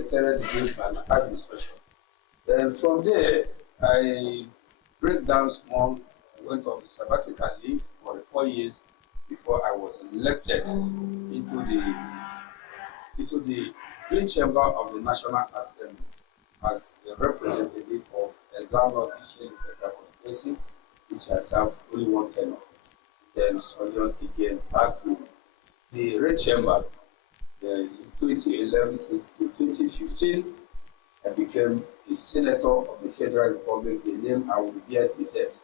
Secretariat Group and Administration. Then from there, I break down small, went on sabbatical leave for 4 years before I was elected into the Green Chamber of the National Assembly as a representative of Exam North Eastern Constituency, which I served only one tenure. Then sojourned again back to the Red Chamber in 2011 to 2015. I became a senator of the Federal Republic, the name I will bear to death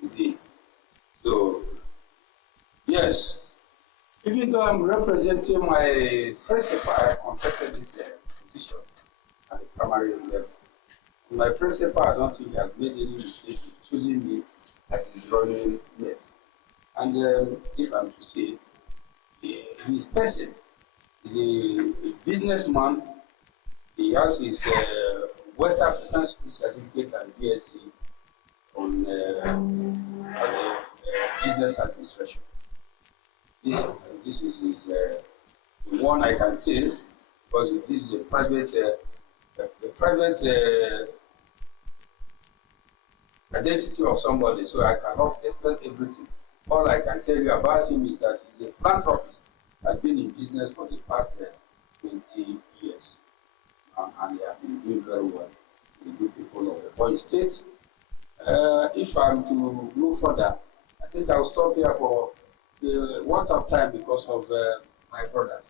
today. So, yes, even though I'm representing my principal, I contested this position at the primary level. My principal, I don't think has made any mistake in choosing me as his running mate. And if I'm to say, his person is a businessman. He has his West African School certificate and BSc on business administration. This is his the one I can say because this is a private identity of somebody, so I cannot explain everything. All I can tell you about him is that he's a philanthropist, has been in business for the past 20 years, and he has been doing very well with the people of the Boy State. If I'm to move further, I think I'll stop here for the want of time because of my brothers.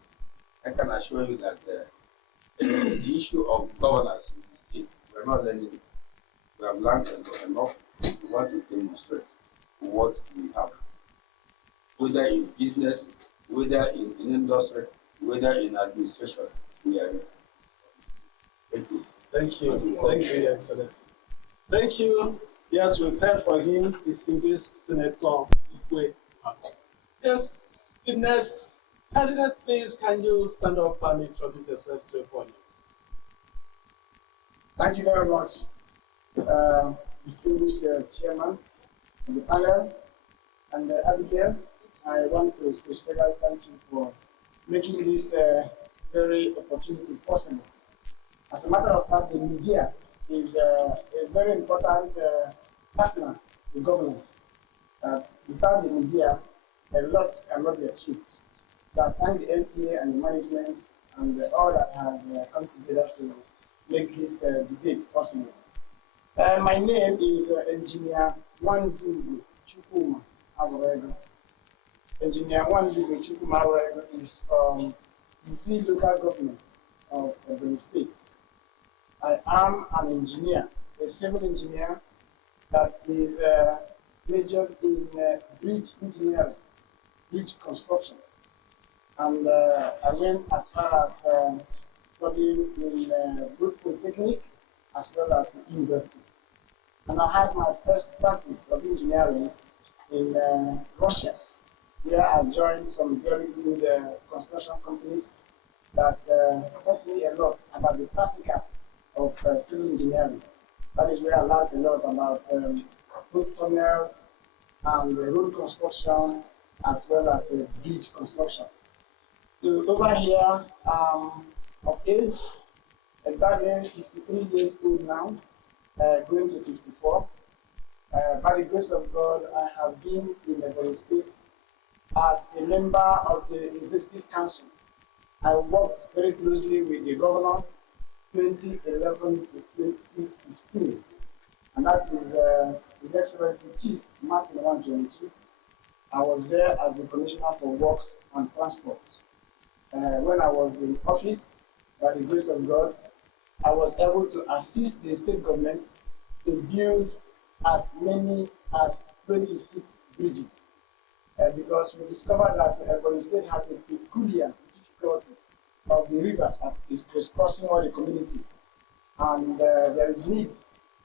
I can assure you that the issue of governance in the state, we're not learning it. We have learned enough. We want to demonstrate what we have, whether in business, whether in industry, whether in administration. We are. Thank you. Thank you. Thank you, Your Excellency. Thank you. Yes, we've heard from him, distinguished Senator Ikwe. Yes, the next candidate, please, can you stand up and introduce yourself to your audience? Thank you very much, distinguished chairman of the panel, and Abigail. I want to specifically thank you for making this very opportunity possible. As a matter of fact, the media is a very important partner in governance. Without the media, a lot cannot be achieved. So I thank the NTA and the management and all that have come together to make this debate possible. My name is Engineer Wandugu Chukuma Awarego. Engineer Wandugu Chukuma Awarego is from the local government of the state. I am an engineer, a civil engineer that is majored in bridge engineering, bridge construction. And I went as far as studying in Brook Polytechnic as well as the university. And I had my first practice of engineering in Russia, where I joined some very good construction companies that taught me a lot about the practical of civil engineering. That is where I learned a lot about road tunnels and road construction as well as bridge construction. So over here, of age, exactly 53 years old now, going to 54. By the grace of God, I have been in the state as a member of the Executive Council. I worked very closely with the governor 2011 to 2015, and that is His Excellency Chief Martin Wanjomichi. I was there as the Commissioner for Works and Transport. When I was in office, by the grace of God, I was able to assist the state government to build as many as 26 bridges. Because we discovered that Ebonyi State has a peculiar difficulty of the rivers that is crisscrossing all the communities. And there is need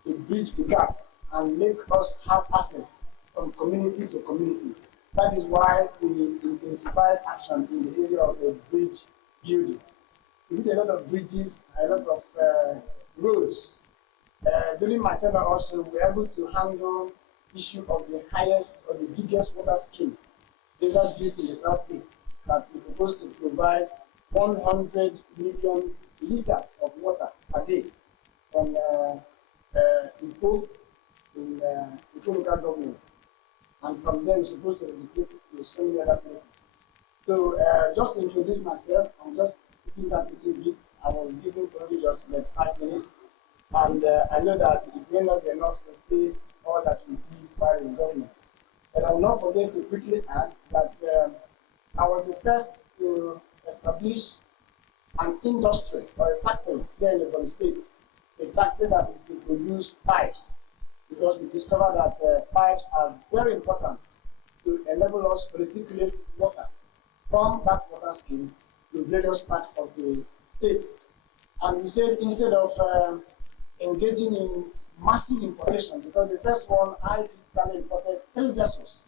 to bridge the gap and make us have access from community to community. That is why we intensified action in the area of the bridge building. We did a lot of bridges, a lot of roads. During my tenure also, we were able to handle issue of the highest or the biggest water scheme ever built in the southeast that is supposed to provide 100 million liters of water per day from Ipo in local government. And from there, we're supposed to educate to so many other places. So just to introduce myself, I'm just putting that little bit. I was given only just like 5 minutes, and I know that it may not be enough to say all that we did while in government. But I will not forget to quickly add that I was the first to establish an industry or a factory here in the state, a factory that is to produce pipes, because we discovered that pipes are very important to enable us to reticulate water from that water stream to various parts of the state. And we said instead of engaging in massive importation, because the first one I physically imported 3 vessels,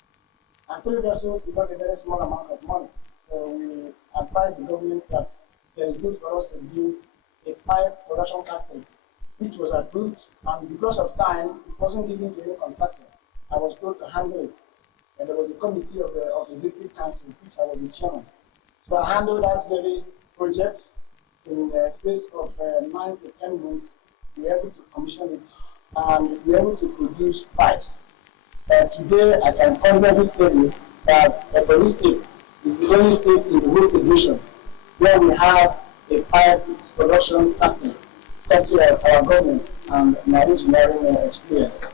and 3 vessels is not a very small amount of money. So we advised the government that it is good for us to build a pipe production factory, which was approved, and because of time, it wasn't given to any contractor. I was told to handle it, and there was a committee of the executive council, which I was the chairman. So I handled that very project in a space of 9 to 10 months. We were able to commission it, and we were able to produce pipes. Today, I can confidently tell you that Ebonyi State is the only state in the whole federation where we have a pipe production factory, thanks to our government and my engineering experience.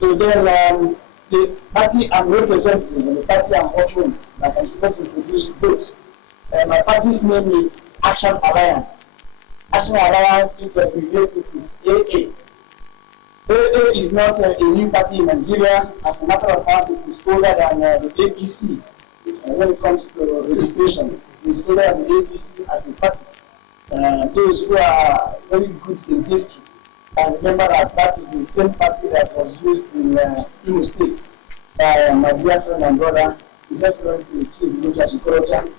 So then, the party I'm representing and the party I'm working with, like I'm supposed to introduce both. My party's name is Action Alliance. Action Alliance, if you abbreviate it, is AA. AA is not a new party in Nigeria. As a matter of fact, it is older than the APC when it comes to registration. It is older than the APC as a party. Those who are very good in history and remember that that is the same party that was used in Imo State by my dear friend and brother, His Excellency Chief Gubernatoria,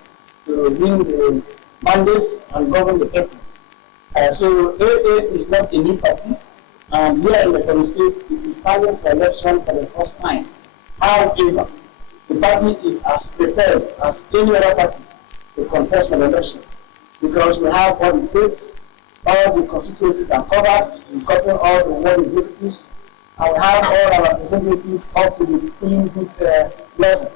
to win the mandate and govern the people. So AA is not a new party, and here in the Ebonyi State, it is standing for election for the first time. However, the party is as prepared as any other party to contest for the election, because we have all the states, all the constituencies are covered, we've gotten all the ward executives, and we have all our representatives up to the polling booth level.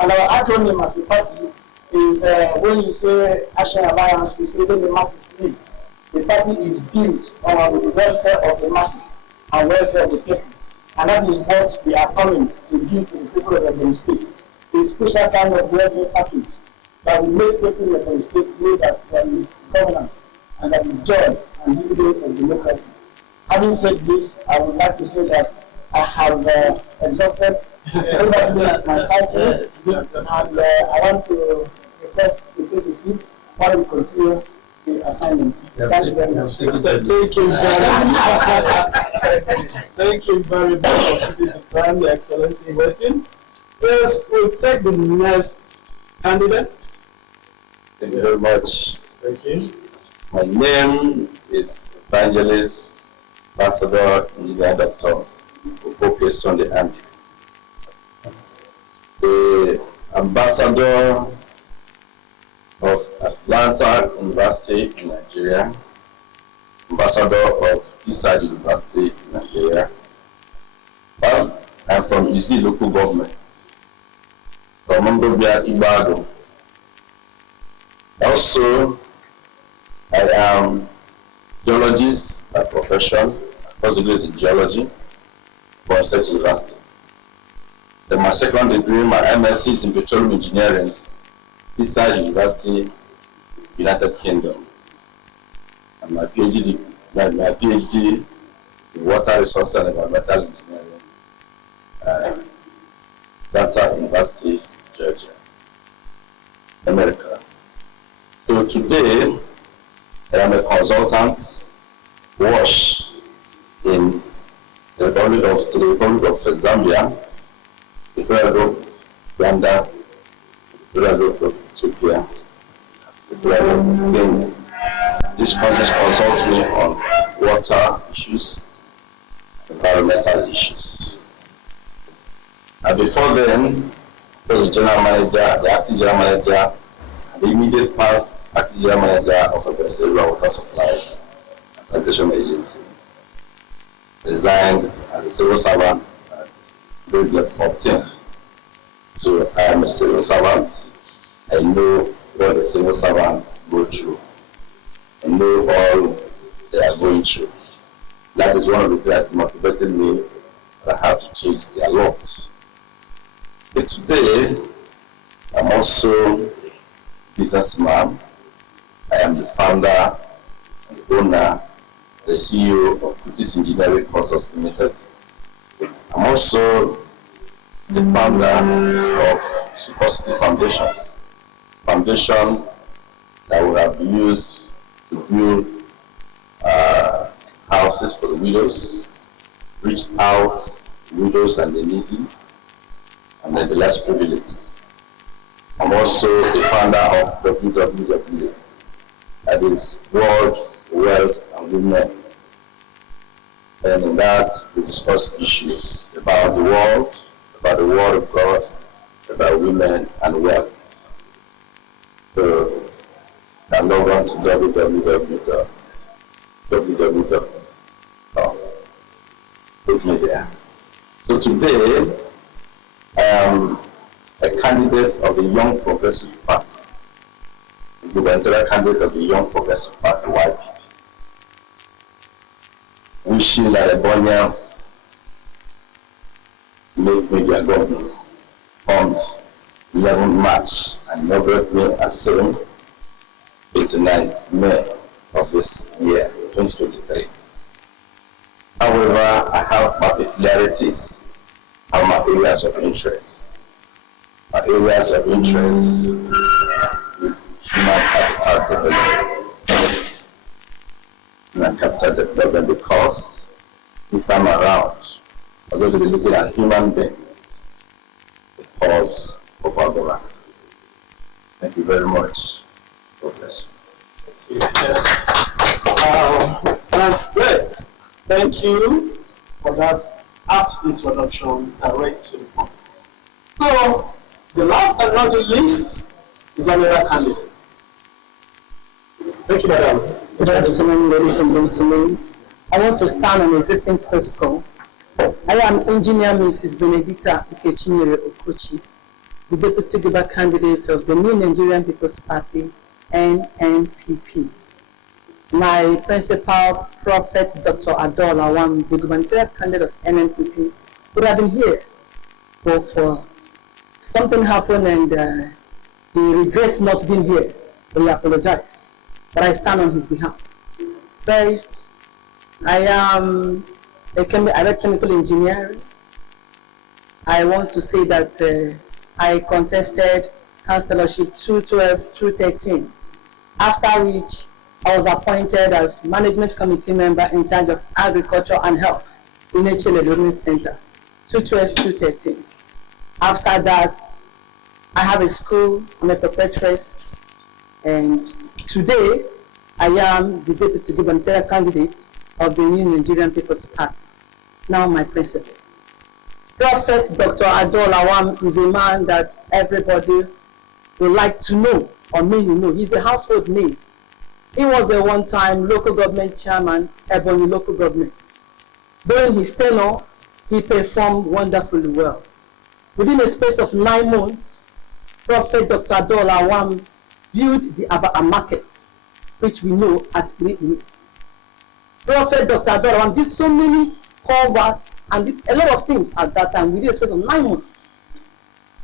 And our acronym as a party is when you say Action Alliance, we say let the masses lead. The party is built on the welfare of the masses and welfare of the people. And that is what we are coming to give to the people of the state. A special kind of welfare package that will make people of the state know that there is governance and there is joy and dividends of democracy. Having said this, I would like to say that I have exhausted everybody at my 5 minutes, and I want to request to take a seat while we continue the assignment. Thank you very much. Thank you very much for taking the time, Your Excellency, waiting. Yes, we'll take the next candidate. Thank you very much. Thank you. My name is Evangelist Ambassador Engineer Dr. Opoke Sunday Andy, the Ambassador of Atlanta University in Nigeria, Ambassador of Teesside University in Nigeria. Well, I'm from Isi local government, from Mbobia Ibado. Also, I am geologist by profession, postgraduate in geology from State University. Then my second degree, my MSc is in petroleum engineering, Teesside University, United Kingdom. And my PhD in water resources and environmental engineering, Atlanta University, Georgia, America. So today, I am a consultant, WASH, in the Republic of Zambia, the Federal Group of Uganda, the Federal Group of Ethiopia, the Federal Group of Kenya. These countries consult me on water issues, environmental issues. And before then, I was the general manager, the acting general manager, the immediate past acting general manager of a Febuary Water Supply and Sanitation Agency. Resigned as a civil servant at grade 14. So I am a civil servant. I know what the civil servants go through. I know all they are going through. That is one of the things that motivated me that I have to change their lot. But today, I'm also a businessman. I am the founder and the owner, the CEO of British Engineering Consults Limited. I'm also the founder of Supposity Foundation that would have been used to build houses for the widows, reach out to widows and the needy, and then the less privileged. I'm also the founder of WWW, that is World, Wealth, and Women. And in that, we discuss issues about the world of God, about women and wealth. So, I'm log on to www.com. Put me there. So today, I am a candidate of the Young Progressive Party, the gubernatorial candidate of the Young Progressive Party, YP. Wishing that the Ebonians make me their governor on 11 March and inaugurate me as 29th May of this year, 2023. However, I have my peculiarities and my areas of interest. My areas of interest is human capital development. Human capital development because this time around, we're going to be looking at human beings, the cause of our governance. Thank you very much. God bless you. That's great. Thank you for that apt introduction direct to the point. So, the last but not the least is another candidate. Thank you, madam. Good afternoon, ladies and gentlemen. I want to stand on existing protocol. I am Engineer Mrs. Benedicta Ikechinyere Okochi, the Deputy Guber candidate of the New Nigerian People's Party, NNPP. My principal, Prophet Dr. Adol Awam, the gubernatorial candidate of NNPP, would have been here, but for something happened and he regrets not being here, but he apologizes. But I stand on his behalf. First, I am I read chemical engineering. I want to say that I contested councillorship 2012-2013, after which I was appointed as management committee member in charge of agriculture and health in Echele Development Center, 2012-2013. After that, I have a school, I'm a perpetratress, and today I am the deputy gubernatorial candidate of the New Nigerian People's Party. Now my principal. Prophet Dr. Adol Awam is a man that everybody would like to know, or may you know. He's a household name. He was a one-time local government chairman, Ebonyi local government. During his tenure, he performed wonderfully well. Within a space of 9 months, Prophet Dr. Adol Awam built the Aba market, which we know at Great. Prophet Dr. Adol Awam did so many culverts and did a lot of things at that time within a space of 9 months.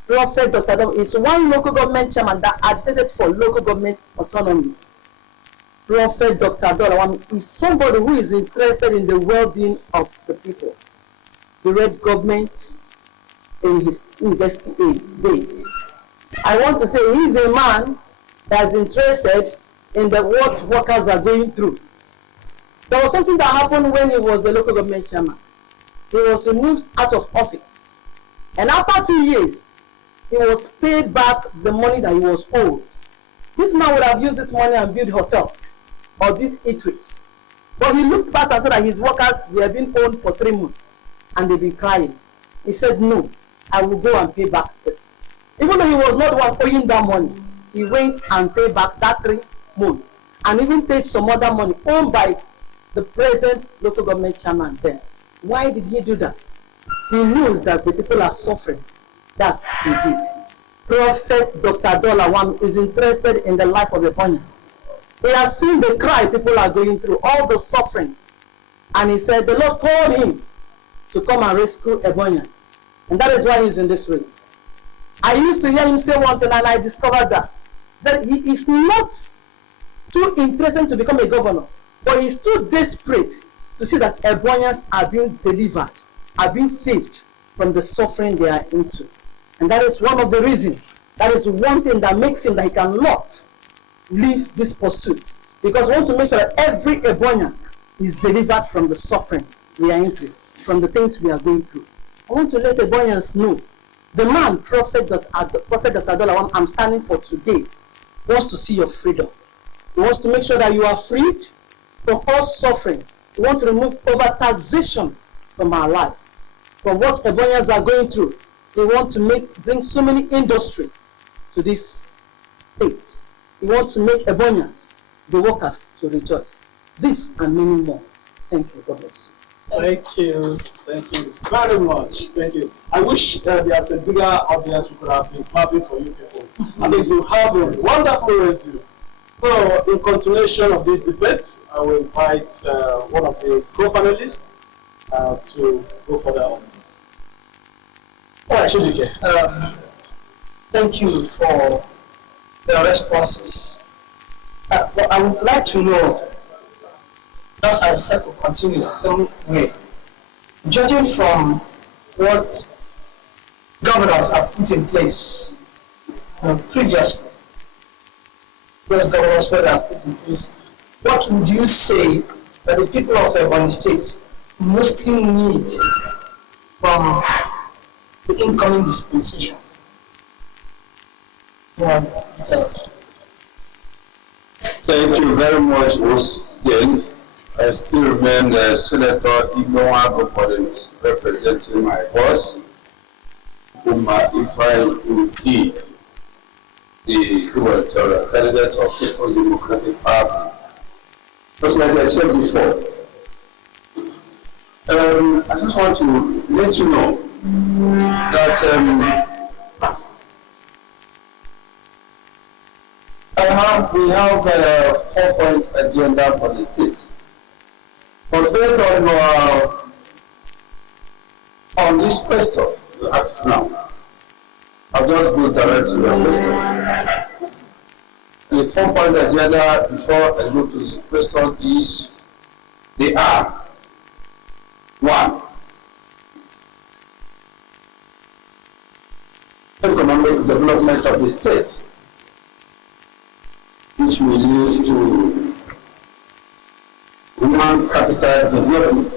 Prophet Dr. Adol is one local government chairman that agitated for local government autonomy. Prophet Dr. Adol Awam is somebody who is interested in the well-being of the people. He read government in his university days. I want to say he is a man that is interested in what workers are going through. There was something that happened when he was the local government chairman. He was removed out of office. And after 2 years, he was paid back the money that he was owed. This man would have used this money and built hotels or built eateries. But he looked back and saw that his workers were being owned for 3 months and they've been crying. He said, no, I will go and pay back this. Even though he was not the one owing that money, he went and paid back that 3 months and even paid some other money owned by the present local government chairman there. Why did he do that? He knows that the people are suffering. That he did. Prophet Dr. Dolawam is interested in the life of the Ebonyans. He has seen the cry people are going through, all the suffering. And he said the Lord told him to come and rescue Ebonyans. And that is why he's in this race. I used to hear him say one thing and I discovered that he is not too interested to become a governor, but he's too desperate to see that Ebonyans are being delivered, are being saved from the suffering they are into. And that is one of the reasons, that is one thing that makes him that he cannot leave this pursuit. Because we want to make sure that every Ebonyan is delivered from the suffering we are into, from the things we are going through. I want to let Ebonyans know, the man, Prophet Dr. Dolawam, I'm standing for today, wants to see your freedom. He wants to make sure that you are freed from all suffering. We want to remove over-taxation from our life. For what Ebonyans are going through, they want to bring so many industry to this state. We want to make Ebonyans, the workers, to rejoice. This and many more. Thank you. God bless you. Thank you. Thank you very much. Thank you. I wish there's a bigger audience who could have been clapping for you people. I think you have a wonderful resume. So, in continuation of this debate, I will invite one of the co-panelists to go further on this. All right, Chizike. Thank you for the responses. But I would like to know, just as circle continues the same way, judging from what governors have put in place previously, those governors who have put in place, what would you say that the people of Ebonyi State mostly need from the incoming dispensation? Yes. Thank you very much once again. I still remain Senator Ignoa Goporin, representing my boss, Uma Ifai Uki, the Gubernatoria candidate of People's Democratic Party. Just like I said before, I just want to let you know that we have a 4-point agenda for the state. But based on this question you asked now, I'll just go direct to your question. The 4-point agenda, before I go to the question, is they are: 1, economic development of the state, which we use to human capital development,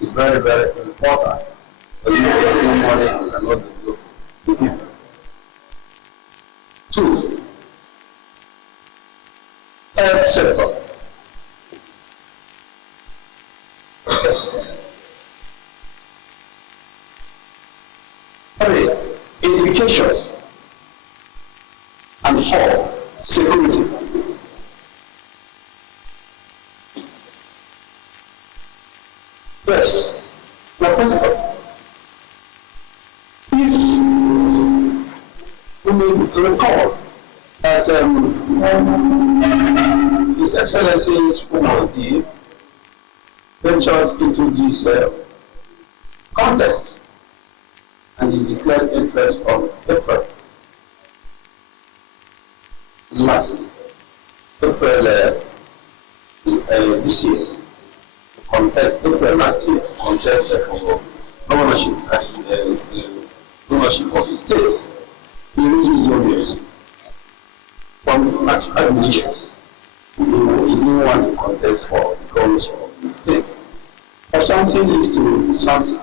is very, very important. But if there is no money, we cannot develop the people. 2, health sector. 3, education. And 4, security. Yes, the question. If we may recall that His Excellency Umodi ventured into this contest and he declared interest from April last April this year. Contest April last year, contest for governorship and governorship of the state. The reason is obvious. One admission, he didn't want to contest for the governorship of the state. But something leads to something.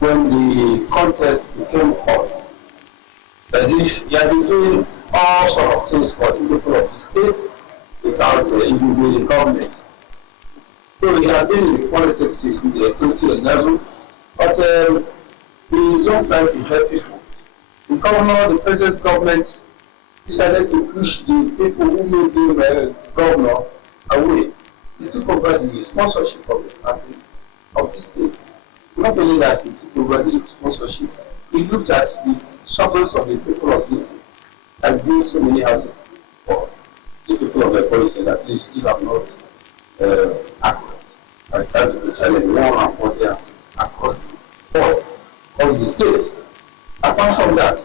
When the contest became hot, as if he had been doing all sorts of things for the people of the state without even being government. So we have been in politics since the 2011, but we just like to help people. The governor, the present government, decided to push the people who made him governor away. He took over the sponsorship of the party of the state. Not only that, he took over the sponsorship, he looked at the sufferance of the people of this state and built so many houses for the people of the policy that they still have not acted. I started to challenge 140 houses across the board of the state. Apart from that,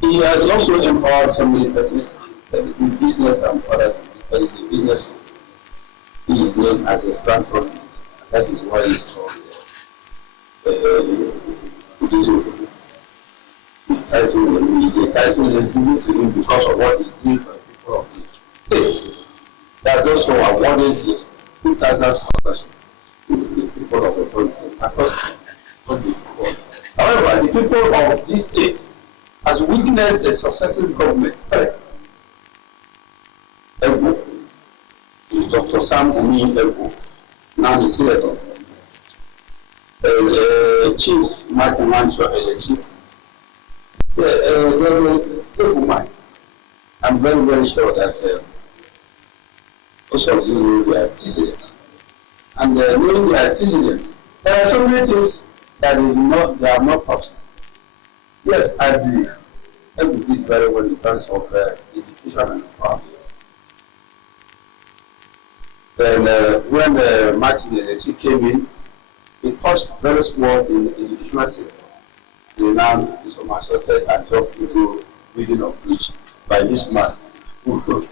he has also empowered so many persons in business and other things. The business he is known as a philanthropist. That is why he's called title is a title given to him because of what he's doing for the people of the state. He has also awarded the 2,000 scholarships to the people of the province across the world. However, the people of this state has witnessed a successful government. Ego, Dr. Sam Omi Ego, now the senator, Chief Michael Mancho, Chief. I'm very, very sure that most of you know the antecedents. And knowing the antecedents, there are so many things that they have not touched. Yes, I believe Ego did very well in terms of education and empowerment. Then when Martin Elechi came in, he touched very small in the educational sector. They now is assaulted and dropped into building of bridge by this man who helped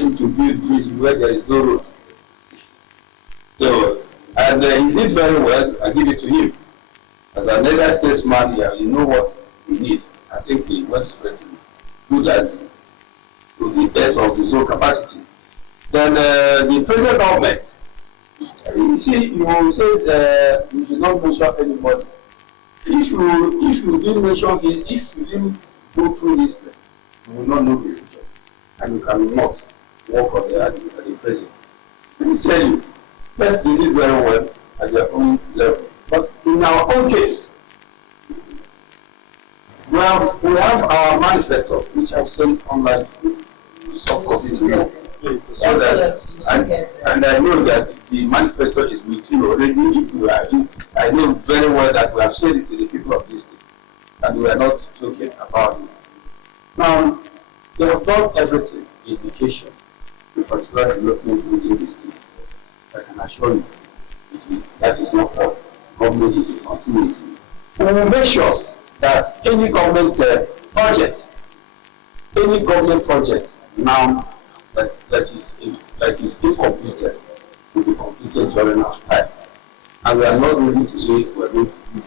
him to build bridge where there is no road. So, and he did very well. I give it to him. As another statesman here, you know what we need. I think he went straight to do that to the best of his own capacity. Then the present government, you see, you said you should not mention anybody. If you didn't mention him, if you didn't go through this, you will not know the future, and you cannot work on the present. Let me tell you, first they did very well at their own level, but in our own case, we have our manifesto, which I've sent online. Soft copy to you. And I know that the manifesto is with you already. If you are, I know very well that we have said it to the people of this state, and we are not joking about it. Now, they have done everything, education, in particular development within the state. I can assure you, that is not all. Government is a continuity. We will make sure that any government project now that is incomplete will be completed during our time. And we are not ready to say we are going to do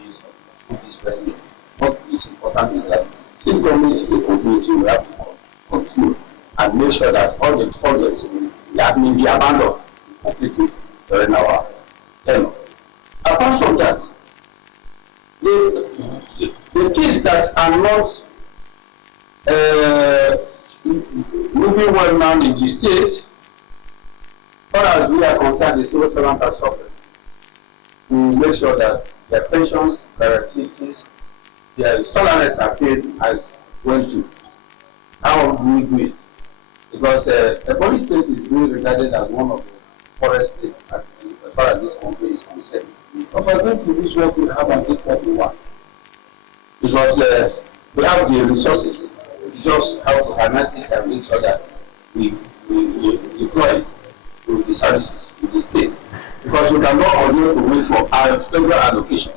this person. What is important is that since government is a community, we have to continue and make sure that all the projects that may be abandoned completely during our tenure. Apart from that, the things that are not moving well now in the state, as far as we are concerned, the civil servants are suffering. We will make sure that their pensions, their activities, their salaries are paid as well too. How do we do it? Because the Ebonyi state is being regarded as one of the poorest states as far as this country is concerned. But I think we this work will have an take what we want. Because we have the resources. We just have to harness it and make sure that we deploy to the services in the state. Because we cannot continue to wait for our federal allocation.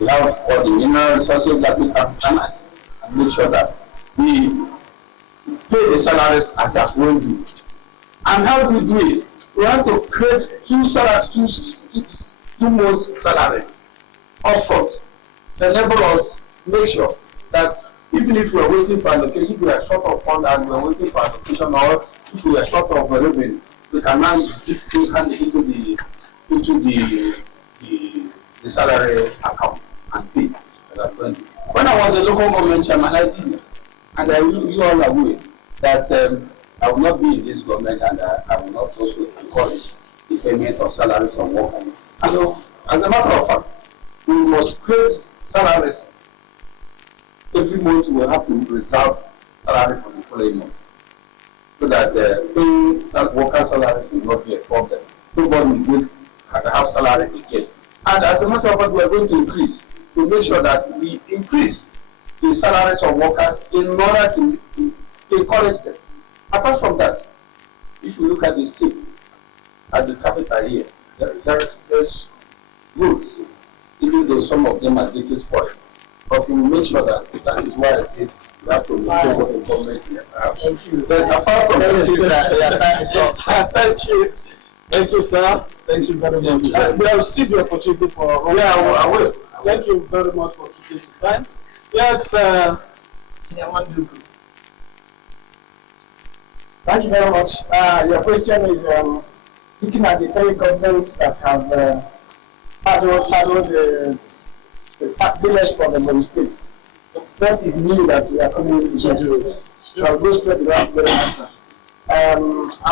We have all the mineral resources that we have to harness and make sure that we pay the salaries as a whole do. And how do we do it? We have to create two months salary upfront to enable us to make sure that even if we are waiting for allocation, if we are short of fund and we are waiting for allocation, or if we are short of revenue, we can now hand it into the salary account and pay. When I was a local government chairman, I did it, and I you all aware that I will not be in this government, and I will not also encourage the payment of salaries on work. And so, as a matter of fact, we must create salaries every month we have to reserve salary for the following month, so that paying worker salaries will not be a problem. Nobody will have salary again. And as a matter of fact, we are going to increase to make sure that we increase the salaries of workers in order to encourage them. Apart from that, if you look at the state, at the capital here, there's roads, even though some of them are getting spoiled. But we will make sure that is why I said we have to maintain what the government has. Thank you. Then apart from that, Thank you. Thank you, sir. Thank you very much. There will still be opportunity for. Yeah, I will. Thank you very much for keeping the time. Yes, Thank you very much. Your question is looking at the three governments that have saddled the village for the Mori states. What is new that we are coming to do? So I'll go straight to that very answer. I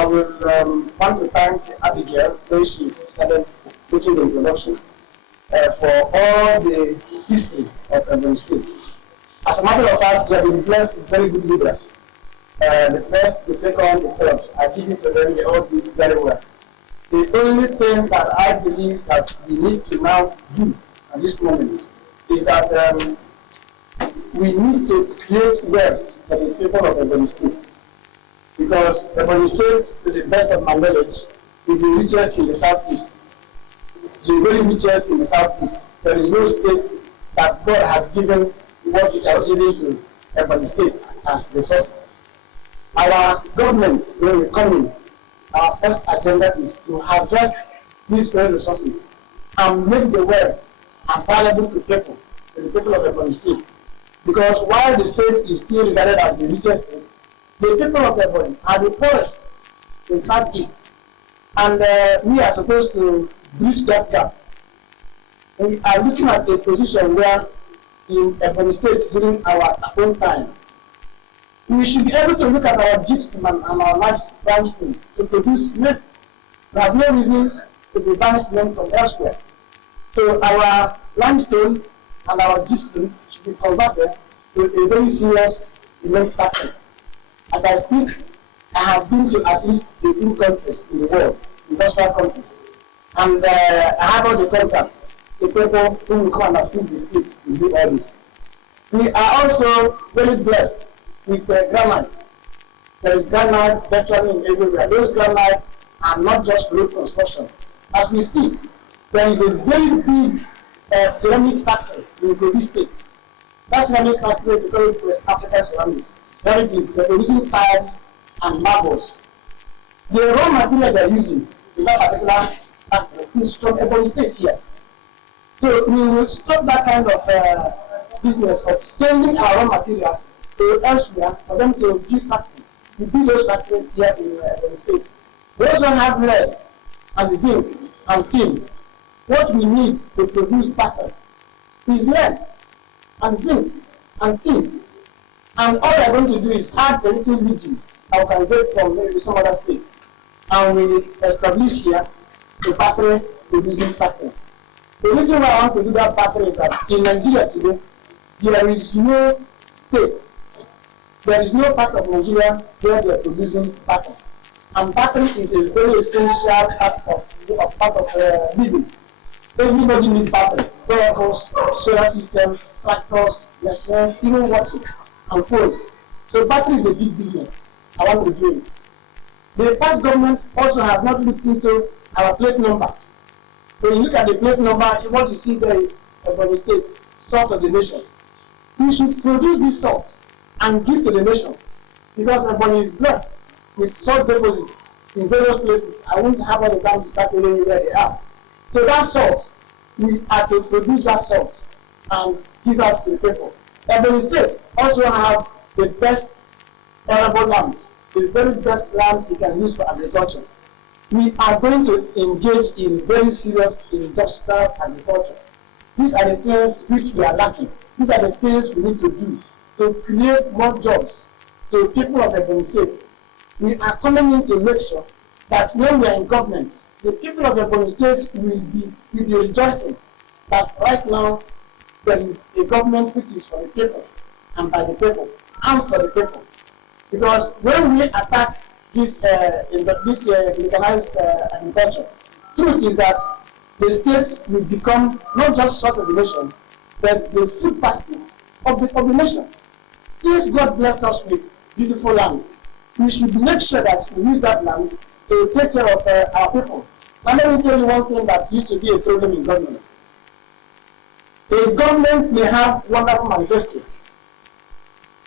will want to thank Abigail when she started making the introduction for all the history of Ebonyi State. As a matter of fact, we have been blessed with very good leaders. The first, the second, the third. I give it to them, they all did very well. The only thing that I believe that we need to now do at this moment is that we need to create wealth for the people of Ebonyi State. Because Ebonyi State, to the best of my knowledge, is the richest in the southeast. The very richest in the southeast. There is no state that God has given what He has given to Ebonyi State as resources. Our government, when we come in, our first agenda is to harvest these very resources and make the wealth available to the people of Ebonyi State. Because while the state is still regarded as the richest state, the people of Ebonyi are the poorest in southeast. And we are supposed to bridge that gap. We are looking at a position where in Ebonyi State during our own time, we should be able to look at our gypsum and our limestone to produce cement. We have no reason to be buying cement from elsewhere. So our limestone and our gypsum should be converted to a very serious cement factory. As I speak, I have been to at least 18 countries in the world, industrial countries. And I have all the contacts, the people who will come and assist the state to do all this. We are also very blessed with granite. There is granite virtually in everywhere. Those granite are not just road construction. As we speak, there is a very big ceramic factory in Kogi State. That ceramic factory is called West African Ceramics. Very big. They are using tiles and marbles. The raw material they are using in that particular factory is from Ebonyi State here. So we will stop that kind of business of sending our raw materials to elsewhere for them to build factories. We build those factories here in the state. We also have lead and zinc and tin. What we need to produce battery is lead and zinc and tin. And all we are going to do is add a little leaching that we can get from maybe some other states. And we establish here a battery producing factory. The reason why I want to do that battery is that in Nigeria today, there is no state. There is no part of Nigeria where they are producing battery. And battery is a very essential part of living. Everybody needs battery. Vehicles, solar system, tractors, machines, even watches and phones. So battery is a big business. I want to do it. The past government also have not looked into our plate number. When you look at the plate number, what you see there is Ebonyi State, salt of the nation. We should produce this salt and give to the nation, because Ebonyi is blessed with salt deposits in various places. I won't have all the time to start telling you where they are. So that salt, we are to produce that salt and give out to the people. Ebonyi State also have the best arable land, the very best land we can use for agriculture. We are going to engage in very serious industrial agriculture. These are the things which we are lacking. These are the things we need to do to create more jobs to people of Ebonyi State. We are coming in to make sure that when we are in government, the people of Ebonyi State will be rejoicing that right now there is a government which is for the people. and by the people and for the people. Because when we attack this mechanized agriculture, truth is that the state will become not just sort of the nation, but the food basket of the nation. Since God blessed us with beautiful land, we should make sure that we use that land to take care of our people. Now let me tell you one thing that used to be a problem in government. The government may have wonderful manifesto,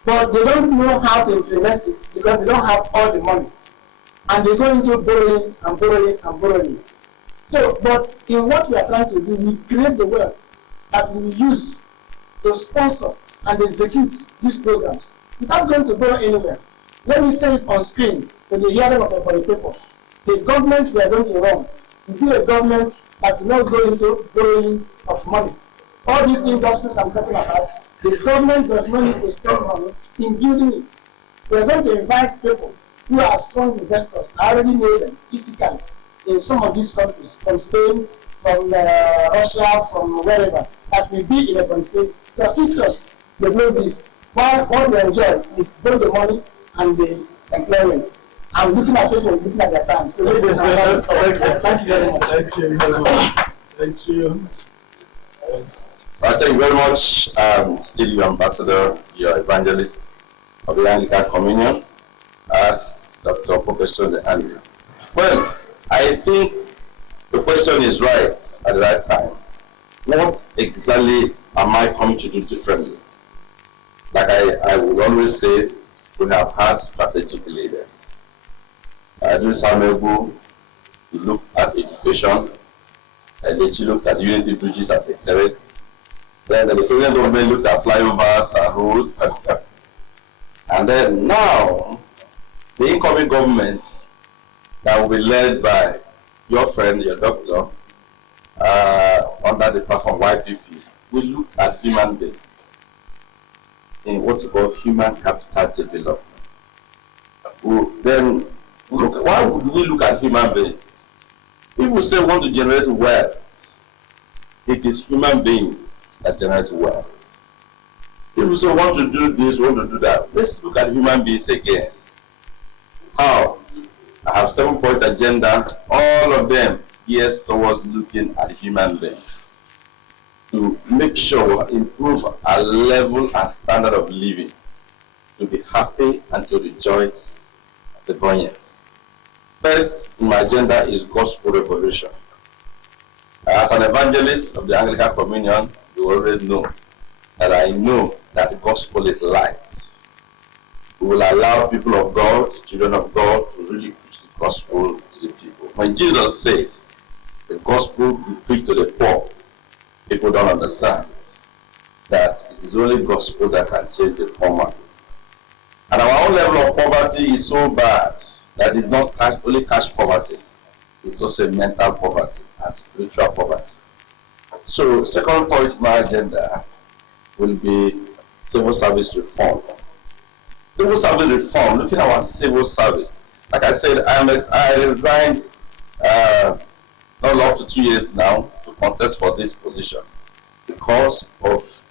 but they don't know how to implement it because they don't have all the money. And they go into borrowing and borrowing and borrowing. So, but in what we are trying to do, we create the wealth that we use to sponsor and execute these programs without going to borrow anywhere. Let me say it on screen to the hearing of the people. The government we are going to run will be a government that will not go into borrowing of money. All these industries I'm talking about, the government does not need to spend money in building it. We are going to invite people who are strong investors. I already know them physically in some of these countries, from Spain, from Russia, from wherever, that will be in a state to assist us to do this. While what we enjoy is both the money and the employment. I'm looking at people looking at their time. So thank you very much. Thank you very much. Thank you. Yes. Thank you very much, still your ambassador, your evangelist of the Anglican Communion, as Dr. Professor Andrew. Well, I think the question is right at the right time. What exactly am I coming to do differently? Like I would always say, we have had strategic leaders. During Samuel, he looked at education, and then she looked at unity bridges as a threat. Then the president government looked at flyovers and roads. And then now, the incoming government that will be led by your friend, your doctor, under the platform YPP, will look at human beings in what you call human capital development. Then, why would we look at human beings? If we say we want to generate wealth, it is human beings that generate wealth. If we say we want to do this, we want to do that, let's look at human beings again. How? I have 7-point agenda, all of them geared towards looking at human beings to make sure we improve our level and standard of living, to be happy and to rejoice as a Ghanaians. First in my agenda is gospel revolution. As an evangelist of the Anglican Communion, you already know that I know that the gospel is light. We will allow people of God, children of God, to really preach the gospel to the people. When Jesus said, the gospel we preach to the poor, people don't understand that it is only gospel that can change the poor man. And our own level of poverty is so bad that it's not only cash poverty, it's also mental poverty and spiritual poverty. So, second point in my agenda will be civil service reform. Civil service reform, looking at our civil service. Like I said, I resigned not up to 2 years now to contest for this position because of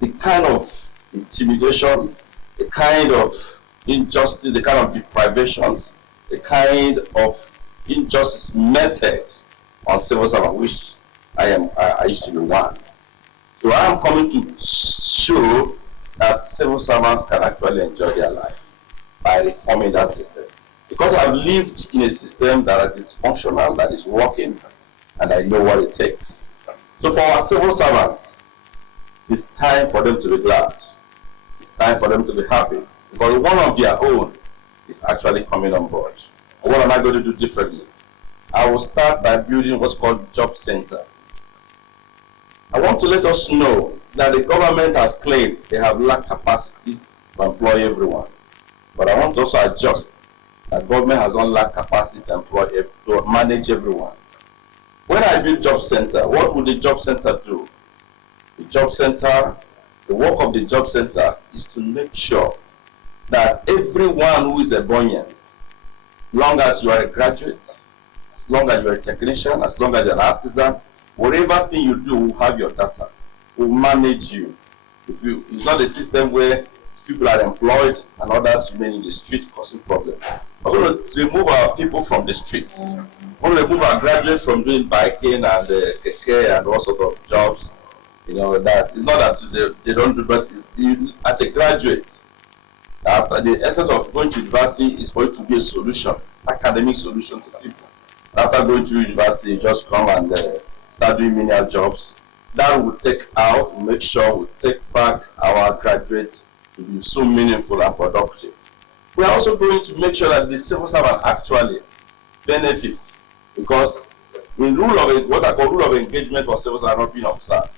the kind of intimidation, the kind of injustice, the kind of deprivations, the kind of injustice meted on civil servants, which I used to be one. So I am coming to show that civil servants can actually enjoy their life by reforming that system. Because I've lived in a system that is functional, that is working, and I know what it takes. So for our civil servants, it's time for them to be glad. It's time for them to be happy. Because one of their own is actually coming on board. What am I going to do differently? I will start by building what's called job center. I want to let us know that the government has claimed they have lacked capacity to employ everyone. But I want to also adjust that government has not lacked capacity to manage everyone. When I build job center, what will the job center do? The job center, the work of the job center is to make sure that everyone who is a Ghanaian, as long as you are a graduate, as long as you are a technician, as long as you are an artisan, whatever thing you do will have your data, will manage you. It's not a system where people are employed and others remain in the street causing problems. We're going to remove our people from the streets. We're going to remove our graduates from doing biking and keke and all sorts of jobs. That it's not that they don't do, but as a graduate, after the essence of going to university is for it to be a solution, academic solution to people. After going to university, you just come and start doing menial jobs. That will take out, make sure we take back our graduates to be so meaningful and productive. We are also going to make sure that the civil servant actually benefits, because in what I call rule of engagement for civil servants are not being observed.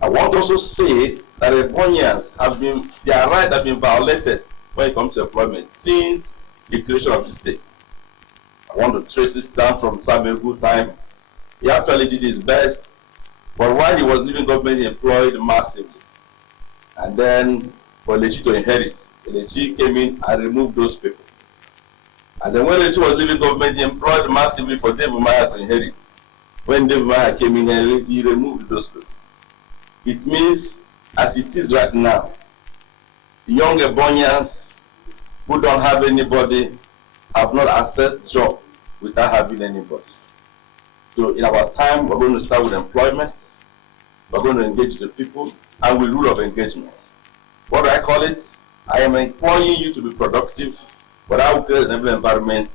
I want to also say that Ebonians their rights have been violated when it comes to employment since the creation of the state. I want to trace it down from Samuel time. He actually did his best, but while he was leaving government, he employed massively. And then for Lechi to inherit, Lechi came in and removed those people. And then when Lechi was leaving government, he employed massively for David Maya to inherit. When David Maya came in, he removed those people. It means, as it is right now, the young Ebonians who don't have anybody have not accessed job without having anybody. So in our time, we're going to start with employment, we're going to engage the people, and with rule of engagement. What do I call it? I am employing you to be productive, but I will create an environment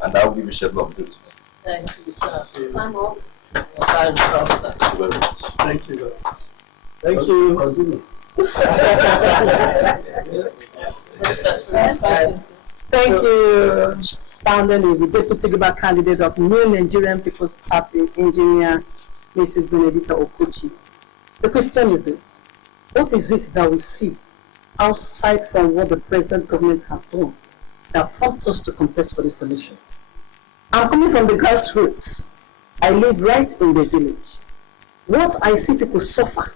and I will give you schedule of duties. Thank you, sir. Time up. Thank you very much. Thank you very much. Thank you. Continue. Thank you, standing the Deputy Governor candidate of New Nigerian People's Party, Engineer Mrs. Benedita Okochi. The question is this: what is it that we see outside from what the present government has done that prompts us to contest for this election? I'm coming from the grassroots. I live right in the village. What I see people suffer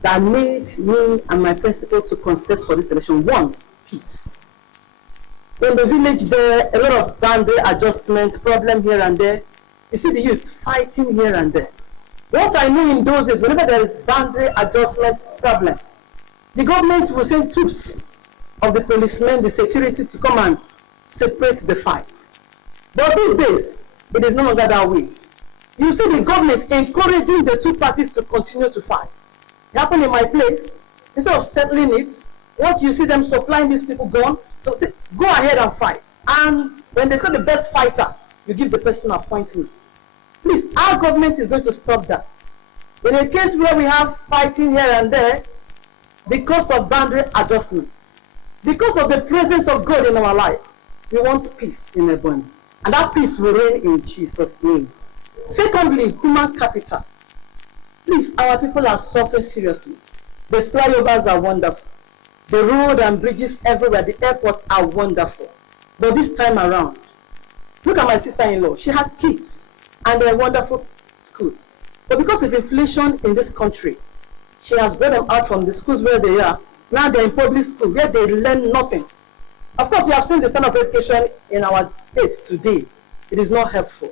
that made me and my principal to contest for this election: one, peace. In the village there, a lot of boundary adjustments, problem here and there. You see the youth fighting here and there. What I know in those days, whenever there is boundary adjustment problem, the government will send troops of the policemen, the security to come and separate the fight. But these days, it is no longer that way. You see the government encouraging the two parties to continue to fight. It happened in my place. Instead of settling it, what you see them supplying these people gun, so say, go ahead and fight. And when they've got the best fighter, you give the person appointment. Please, our government is going to stop that. In a case where we have fighting here and there, because of boundary adjustments, because of the presence of God in our life, we want peace in Ebonyi. And that peace will reign in Jesus' name. Secondly, human capital. Please, our people are suffering seriously. The flyovers are wonderful. The road and bridges everywhere, the airports are wonderful. But this time around, look at my sister-in-law. She had kids and they're wonderful schools. But because of inflation in this country, she has brought them out from the schools where they are. Now they're in public school where they learn nothing. Of course, you have seen the standard of education in our states today. It is not helpful.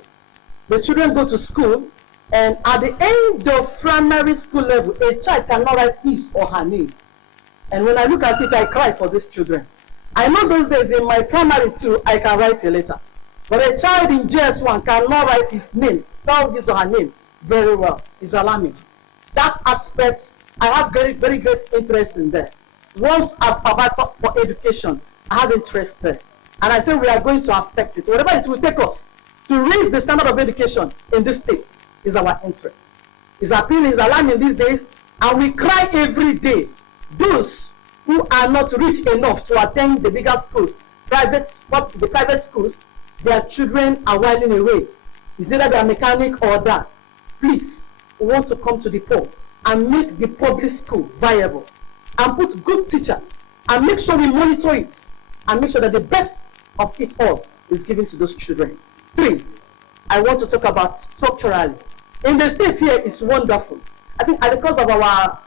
The children go to school, and at the end of primary school level, a child cannot write his or her name. And when I look at it, I cry for these children. I know those days in my primary too, I can write a letter. But a child in JS1 cannot write his name, spell his or her name very well. It's alarming. That aspect, I have very, very great interest in there. Once as Professor for Education, I have interest there. And I say we are going to affect it. Whatever it will take us to raise the standard of education in this state is our interest. It's appealing, it's alarming these days, and we cry every day. Those who are not rich enough to attend the bigger schools, the private schools, their children are whiling away. Is either they are mechanic or that. Please, we want to come to the poor and make the public school viable and put good teachers and make sure we monitor it and make sure that the best of it all is given to those children. 3, I want to talk about structurally. In the state here, it's wonderful. I think because of our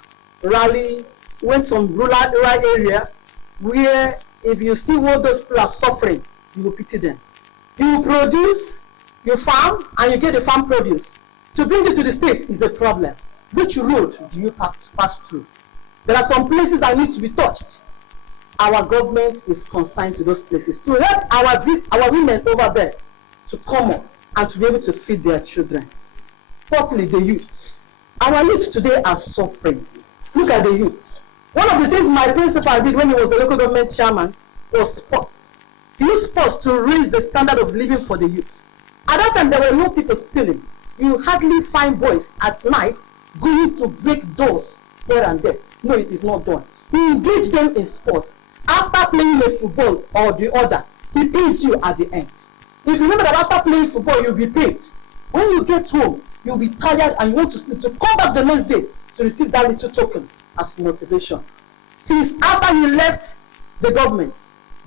rally, went some rural area where if you see what those people are suffering, you will pity them. You produce, you farm, and you get the farm produce. To bring it to the state is a problem. Which road do you pass through? There are some places that need to be touched. Our government is consigned to those places to help our women over there to come up and to be able to feed their children. Fourthly, the youths. Our youths today are suffering. Look at the youths. One of the things my principal did when he was the local government chairman was sports. He used sports to raise the standard of living for the youths. At that time, there were no people stealing. You hardly find boys at night going to break doors here and there. No, it is not done. He engaged them in sports. After playing a football or the other, he pays you at the end. If you remember that after playing football, you'll be paid. When you get home, you'll be tired and you want to sleep, to come back the next day to receive that little token as motivation. Since after he left the government,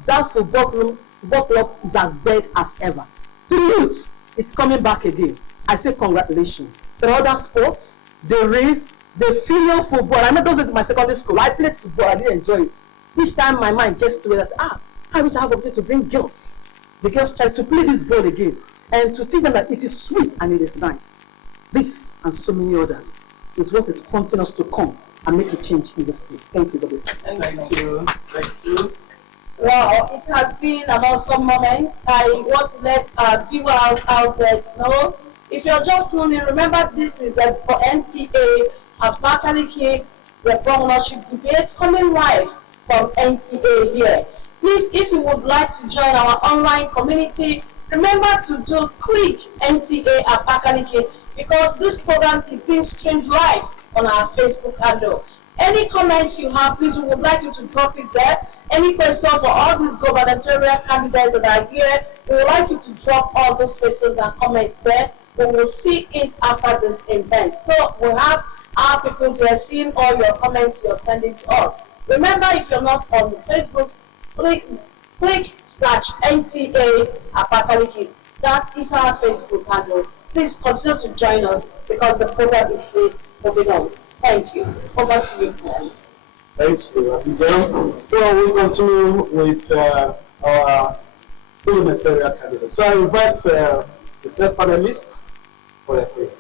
that football club is as dead as ever. To the youth, it's coming back again. I say congratulations. There are other sports, the race, the female football. I remember those days in my secondary school. I played football, I didn't enjoy it. Each time my mind gets to it, I say, I wish I have opportunity to bring girls. The girls try to play this ball again and to teach them that it is sweet and it is nice. This and so many others is what is prompting us to come and make a change in this place. Thank you, God bless. Thank you. Thank you. Wow, it has been an awesome moment. I want to let our viewers out there know. If you're just tuning in, remember this is the for NTA Abakaliki, the governorship debate coming live from NTA here. Please, if you would like to join our online community, remember to click NTA Abakaliki because this program is being streamed live on our Facebook handle. Any comments you have, please, we would like you to drop it there. Any question for all these gubernatorial candidates that are here, we would like you to drop all those questions and comments there. We will see it after this event. So we have our people there seeing all your comments you're sending to us. Remember, if you're not on Facebook, click /NTA Abakaliki. That is our Facebook handle. Please continue to join us because the program is still moving on. Thank you. Over to you, friends. Thank you, Abigail. So we continue with our gubernatorial candidate. So I invite the third panelists for their question.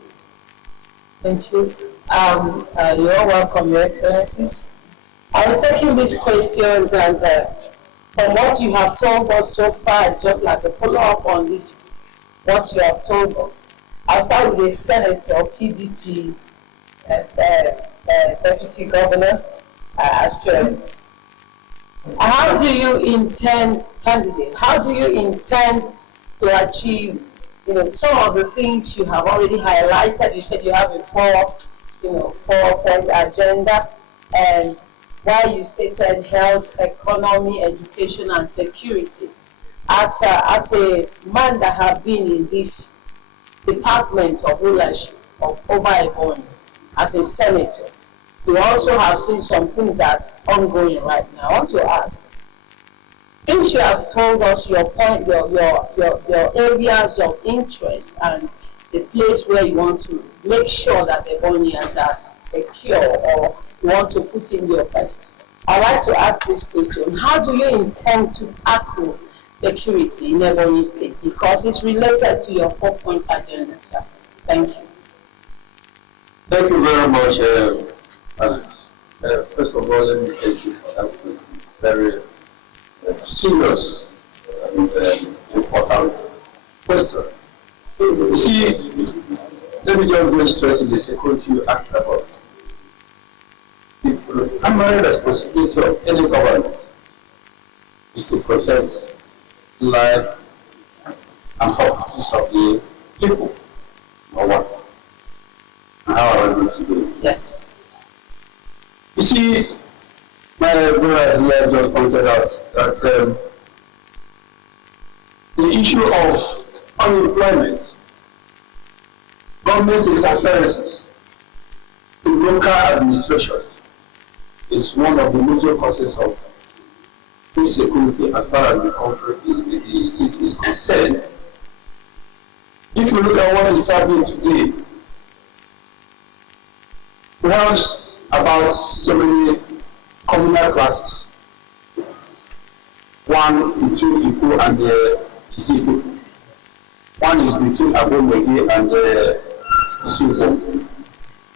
Thank you. You're welcome, Your Excellencies. I'm taking these questions and from what you have told us so far, it's just like a follow-up on this, what you have told us. I'll start with the Senator PDP Deputy Governor aspirants. How do you intend, candidate, how do you intend to achieve, some of the things you have already highlighted? You said you have a four-point agenda, and while you stated health, economy, education, and security. As a man that have been in this department of rulership of over a born, as a senator, we also have seen some things that's ongoing right now. I want to ask, since you have told us your point, your areas of interest and the place where you want to make sure that the Ebonians are secure or you want to put in your best, I'd like to ask this question. How do you intend to tackle security in Ebonyi State? Because it's related to your 4-point agenda, sir. Thank you. Thank you very much. First of all, let me thank you for that question. Very serious and important question. You see, let me just go straight to the security you asked about. The primary responsibility of any government is to protect life and properties of the people. Number one. And how are we going to do it? Yes. You see, my brother here just pointed out that the issue of unemployment, government interferences in local administration is one of the major causes of insecurity as far as the country the state is concerned. If you look at what is happening today, we have about so many communal classes. One between Iku and Isiku. One is between Abomegi and Isuku.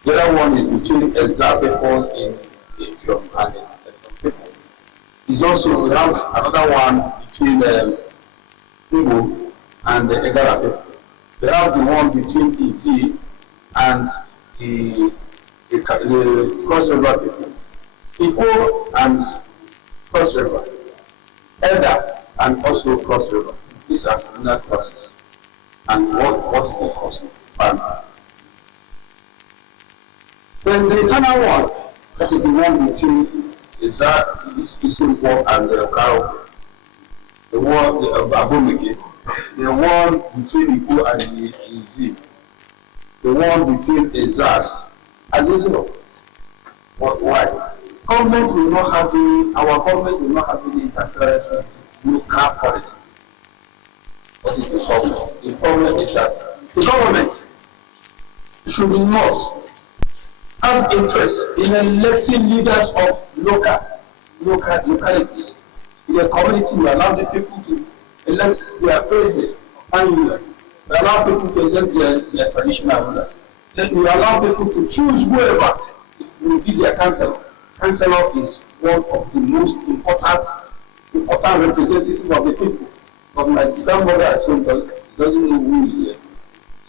The other one is between exact people in Efium and Efium people. It's also, we have another one between Igbo and the Egara people. We have the one between Izi and the Cross River people. Igbo and Cross River. Elder and also Cross River. These are criminal classes. And what is the cause of then the internal one, that is the one between this war and the Okaro, the one, the Abakaliki, the one between Igbo and the Izi, the one between Ezas and Israel. Why? Government will not have any, our government will not have any interference with local politics. What is the problem? The problem is that the government should not have interest in electing leaders of localities. In the community, we allow the people to elect their president annually. We allow people to elect their traditional rulers. Then we allow people to choose whoever will be their councillor. Councillor is one of the most important representatives of the people. But my grandmother at home doesn't know who is the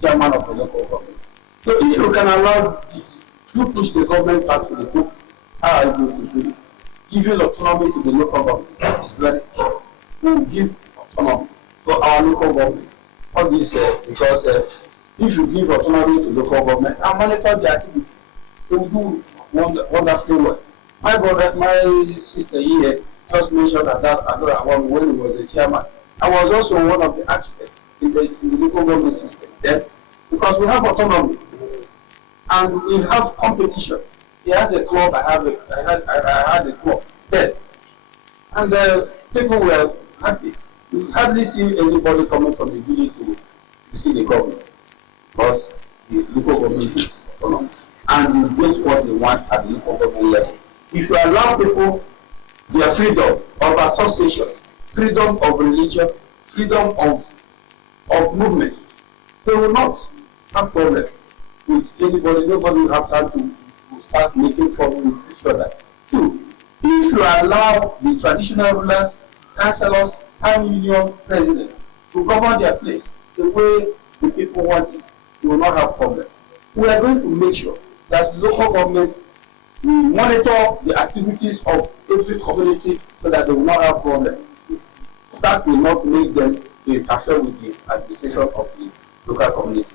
chairman of the local government. So if you can allow this, you push the government back to the book, how are you going to do it? Giving autonomy to the local government is very key. We will give autonomy to our local government. All this because if you give autonomy to local government and monitor the activities, they will do wonderfully well. My brother, my sister here just mentioned that another one when he was a chairman. I was also one of the architects in the local government system then, because we have autonomy. And we have competition. He has a club, I had a club there. And people were happy. You hardly see anybody coming from the village to see the government. Because the local government is autonomous. And you get what they want at the local government level. If you allow people their freedom of association, freedom of religion, freedom of movement, they will not have problem with anybody. Nobody will have time to start making fun with each other. Two, if you allow the traditional rulers, councillors, and union presidents to govern their place the way the people want it, you will not have problem. We are going to make sure that local government will monitor the activities of every community so that they will not have problem. That will not make them to interfere with the administration of the local communities.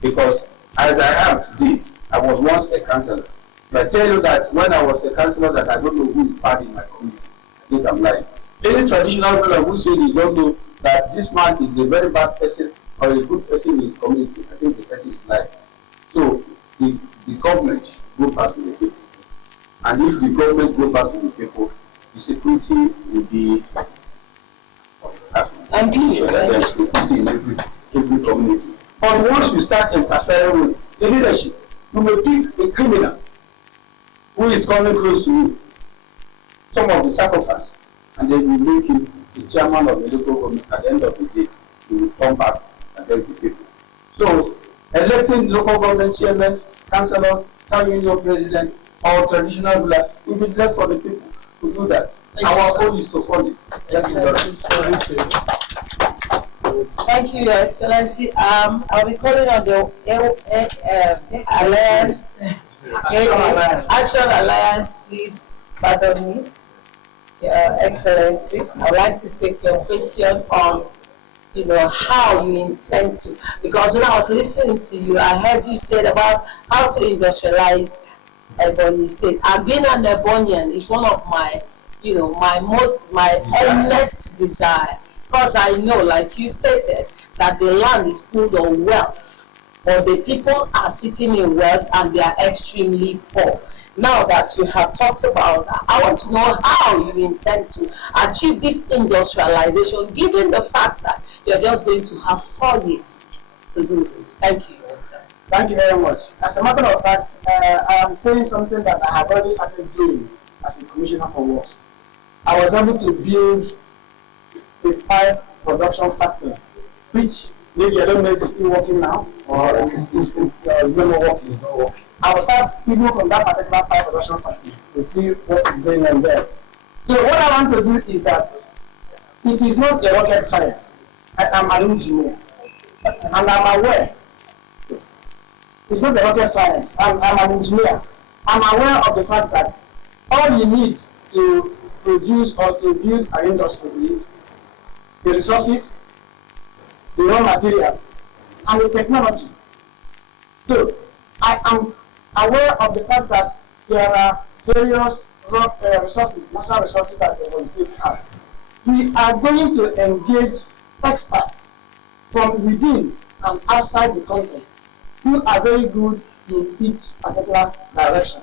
Because as I am today, I was once a councillor. But I tell you that when I was a councillor that I don't know who is bad in my community, I think I'm lying. Any traditional ruler who say they don't know that this man is a very bad person or a good person in his community, I think the person is lying. So the government should go back to the people. And if the government go back to the people, the security will be there's security in every community. But once you start interfering with the leadership, you may pick a criminal who is coming close to you, some of the sacrifice, and then you make him the chairman of the local government. At the end of the day, you will come back and help the people. So, electing local government chairman, councillors, town union president, or traditional ruler will be left for the people to do that. Our own is to fund it. Thank you very much. Thank you, Your Excellency. I'll be calling on the Alliance, Action Alliance, please pardon me. Your Excellency, I'd like to take your question on, how you intend to, because when I was listening to you, I heard you said about how to industrialize Ebonyi State. And being an Ebonyian is one of my, my earnest desire. Because I know, like you stated, that the land is full of wealth, but the people are sitting in wealth and they are extremely poor. Now that you have talked about that, I want to know how you intend to achieve this industrialization, given the fact that you're just going to have 4 years to do this. Thank you. Thank you very much. As a matter of fact, I am saying something that I have already started doing as a commissioner for works. I was able to build a pipe production factory, which maybe I don't know if it's still working now or it's no more working. I will start people from that particular fire production factory to see what is going on there. So what I want to do is that it is not a rocket science. I am an engineer, and I'm aware. Yes. It's not a rocket science. I'm an engineer. I'm aware of the fact that all you need to produce or to build an industry is the resources, the raw materials, and the technology. So I am aware of the fact that there are various resources, natural resources that the state has. We are going to engage experts from within and outside the country who are very good in each particular direction.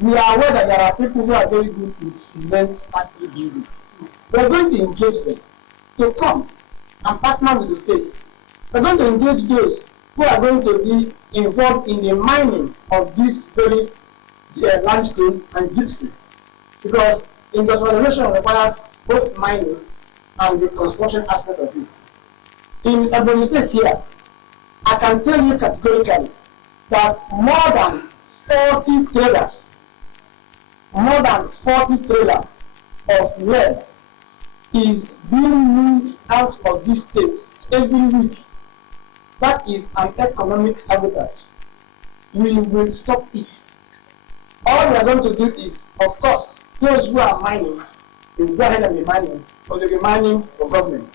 We are aware that there are people who are very good in cement factory building. We are going to engage them to come and partner with the state. We are going to engage those who are going to be involved in the mining of this very limestone and gypsum, because industrialization requires both mining and the construction aspect of it. In Ebonyi State here, I can tell you categorically that more than 40 trailers of lead is being moved out of this state every week. That is an economic sabotage. We will stop it. All we are going to do is, of course, those who are mining, they will go ahead and be mining, but they'll be mining for government.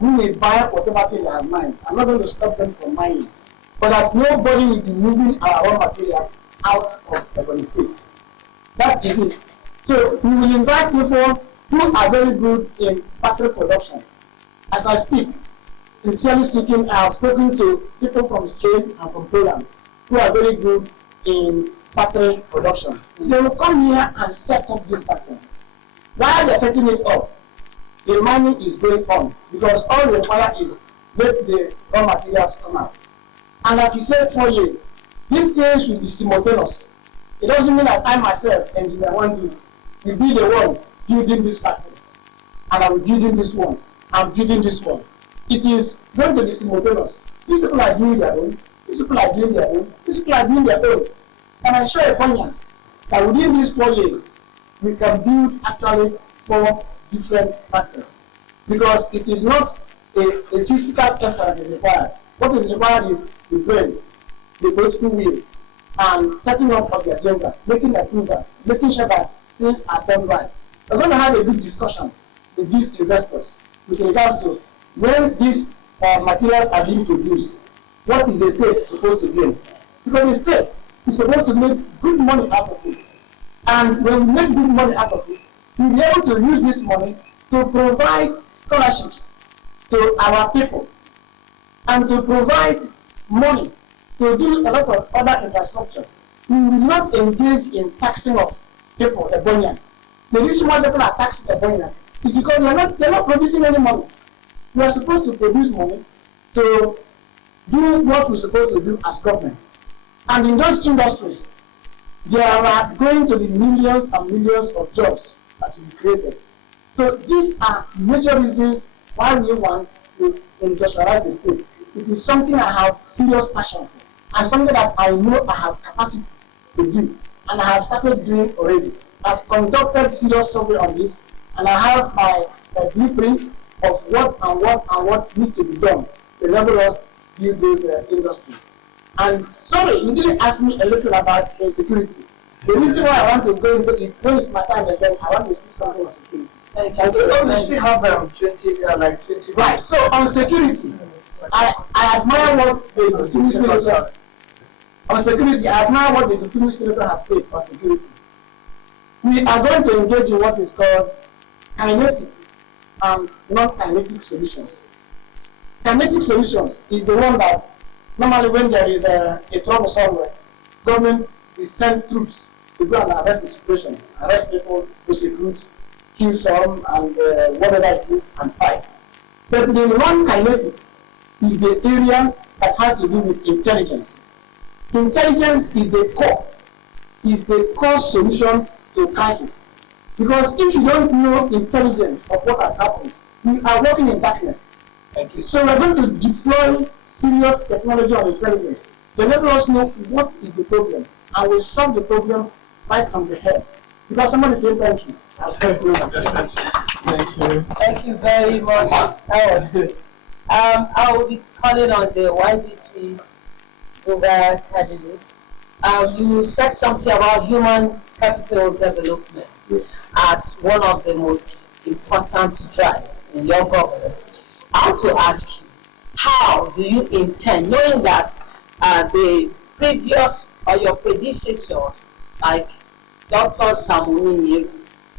We may buy whatever thing they have mined. I'm not going to stop them from mining, but that nobody will be moving our raw materials out of Ebonyi State. That is it. So we will invite people who are very good in battery production. As I speak, sincerely speaking, I have spoken to people from Spain and from Poland who are very good in battery production. They will come here and set up this factory. While they're setting it up, the mining is going on, because all we require is let the raw materials come out. And like you said, 4 years, these things will be simultaneous. It doesn't mean that I myself, engineer one day, will be the one building this factory, and I will building this one, I'm building this one. It is going to be simultaneous. These people are doing their own, these people are doing their own, these people are doing their own. And I assure Ebonians that within these 4 years, we can build actually 4 different factories, because it is not a physical effort that is required. What is required is the brain, the political will, and setting up of the agenda, making approvals, making sure that things are done right. We're going to have a good discussion with these investors with regards to when these materials are being produced, what is the state supposed to gain? Because the state is supposed to make good money out of it. And when we make good money out of it, we'll be able to use this money to provide scholarships to our people and to provide money to do a lot of other infrastructure. We will not engage in taxing of people, Ebonians. The reason why people are taxing Ebonians is because they're not producing any money. We are supposed to produce money to do what we're supposed to do as government. And in those industries, there are going to be millions and millions of jobs that will be created. So these are major reasons why we want to industrialize the state. It is something I have serious passion for, and something that I know I have capacity to do, and I have started doing already. I've conducted serious survey on this, and I have my blueprint of what needs to be done to enable us build those industries. And sorry, you didn't ask me a little about security. The reason why I want to go into it, when it's my time again, I want to speak something on security. And so we still have 20. Right. So on security, I admire what the distinguished senator. On security, I admire what the distinguished senator have said on security. We are going to engage in what is called kinetic and non-kinetic solutions. Kinetic solutions is the one that normally when there is a trouble somewhere, government will send troops to go and arrest the situation, arrest people, prosecute, kill some, and whatever it is, and fight. But the non-kinetic is the area that has to do with intelligence. Intelligence is the core solution to crisis. Because if you don't know intelligence of what has happened, we are working in darkness. Thank you. So we're going to deploy serious technology on intelligence They let us know what is the problem, and we solve the problem right from the head. Because somebody said thank you. Thank you. Thank you very much. That was good. I will be calling on the YVP over candidate. You said something about human capital development as one of the most important drive in your government. I want to ask you, how do you intend, knowing that the previous or your predecessor, like Dr. Samuni,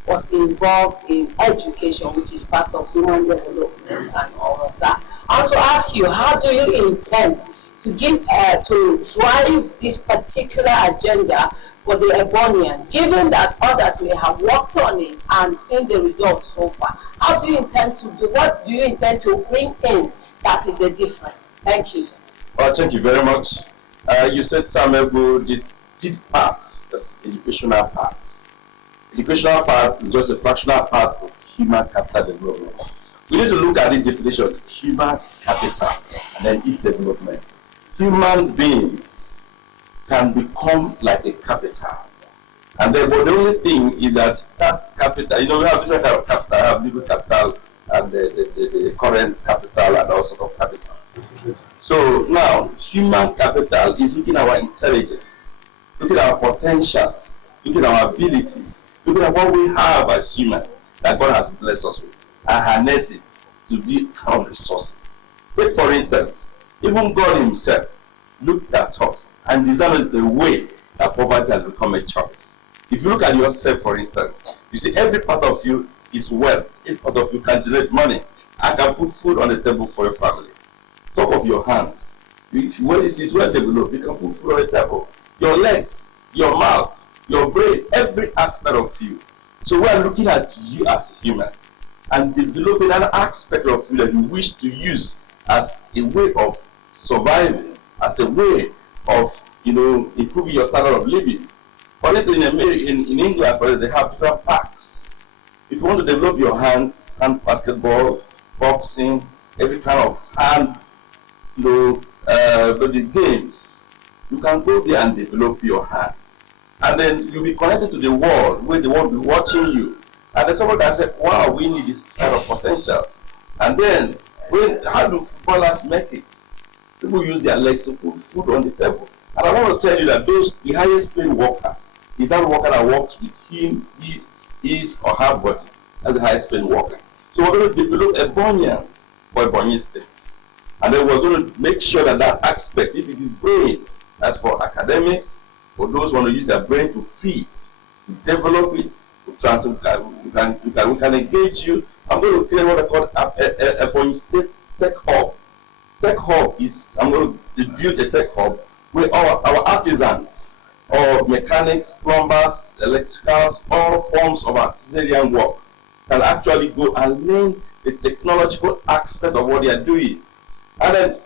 was involved in education, which is part of human development and all of that. I want to ask you, how do you intend to to drive this particular agenda for the Ebonian, given that others may have worked on it and seen the results so far? How do you intend to do? What do you intend to bring in that is a difference? Thank you, sir. Well, thank you very much. You said some did parts, that's educational parts. Educational part is just a fractional part of human capital development. We need to look at the definition: human capital and then its development. Human beings can become like a capital. And then, but the only thing is that capital, we have different kind of capital. I have legal capital and the current capital and all sort of capital. So now, human capital is looking at our intelligence, looking at our potentials, looking at our abilities, looking at what we have as humans that God has blessed us with, and harness it to become resources. Take for instance, even God Himself looked at us and designed the way that poverty has become a choice. If you look at yourself, for instance, you see every part of you is wealth. Every part of you can generate money and can put food on the table for your family. Talk of your hands. When it is well developed, you can put food on the table. Your legs, your mouth, your brain, every aspect of you. So we are looking at you as a human and developing an aspect of you that you wish to use as a way of surviving, as a way of improving your standard of living. For instance, in England, for instance, they have different parks. If you want to develop your hands, hand basketball, boxing, every kind of hand, the games, you can go there and develop your hands. And then you'll be connected to the world, where the world will be watching you. And then somebody can say, wow, we need this kind of potentials. And then, how do footballers make it? People use their legs to put food on the table. And I want to tell you that the highest paid worker is that worker that works with his or her body. That's the highest paid worker. So we're going to develop Ebonians for Ebonyi states. And then we're going to make sure that aspect, if it is brain, that's for academics, for those who want to use their brain to feed, to develop it, to transfer, we can engage you. I'm going to create what I call Ebonyi State Tech Hub. Tech Hub is, I'm going to build a tech hub where our artisans, or mechanics, plumbers, electricals, all forms of artisan work can actually go and learn the technological aspect of what they are doing. And then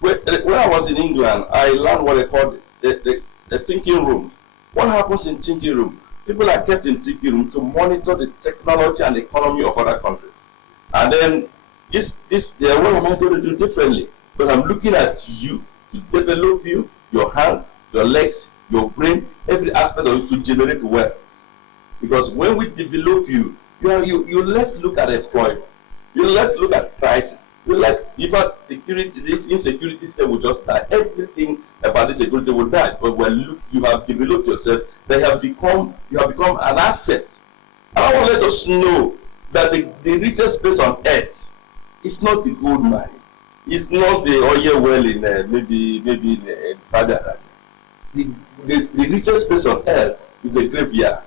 when I was in England, I learned what they call the thinking room. What happens in thinking room? People are kept in thinking room to monitor the technology and economy of other countries. And then what am I going to do differently? Because I'm looking at you to develop you, your hands, your legs, your brain, every aspect of it to generate wealth. Because when we develop you let's look at employment. You let's look at crisis. In fact, security, this insecurity state will just die. Everything about this security will die. But when you have developed yourself, you have become an asset. And I want to let us know that the richest place on earth is not the gold mine. It's not the oil well in maybe in Saudi Arabia. The richest place on earth is a graveyard.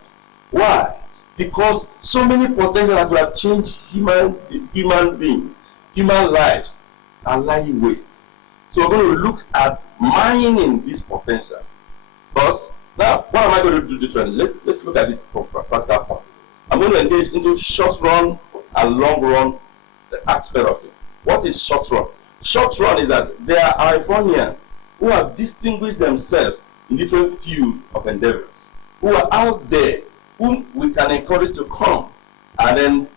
Why? Because so many potential that will have changed human beings, human lives, are lying wastes. So we're going to look at mining this potential. Because now, what am I going to do differently? Let's look at it from practical points. I'm going to engage into short run and long run aspect of it. What is short run? Short run is that there are Iranians who have distinguished themselves in different fields of endeavors, who are out there, whom we can encourage to come and then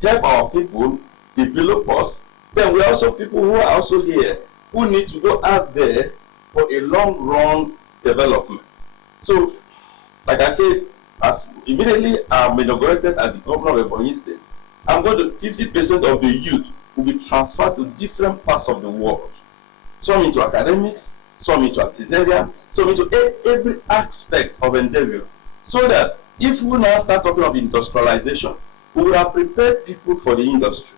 help our people develop us. Then we are also people who are also here who need to go out there for a long-run development. So, like I said, as immediately I'm inaugurated as the governor of Ebonyi State, I'm going to 50% of the youth will be transferred to different parts of the world. Some into academics, some into artisanal, some into every aspect of endeavor. So that if we now start talking of industrialization, we will have prepared people for the industry.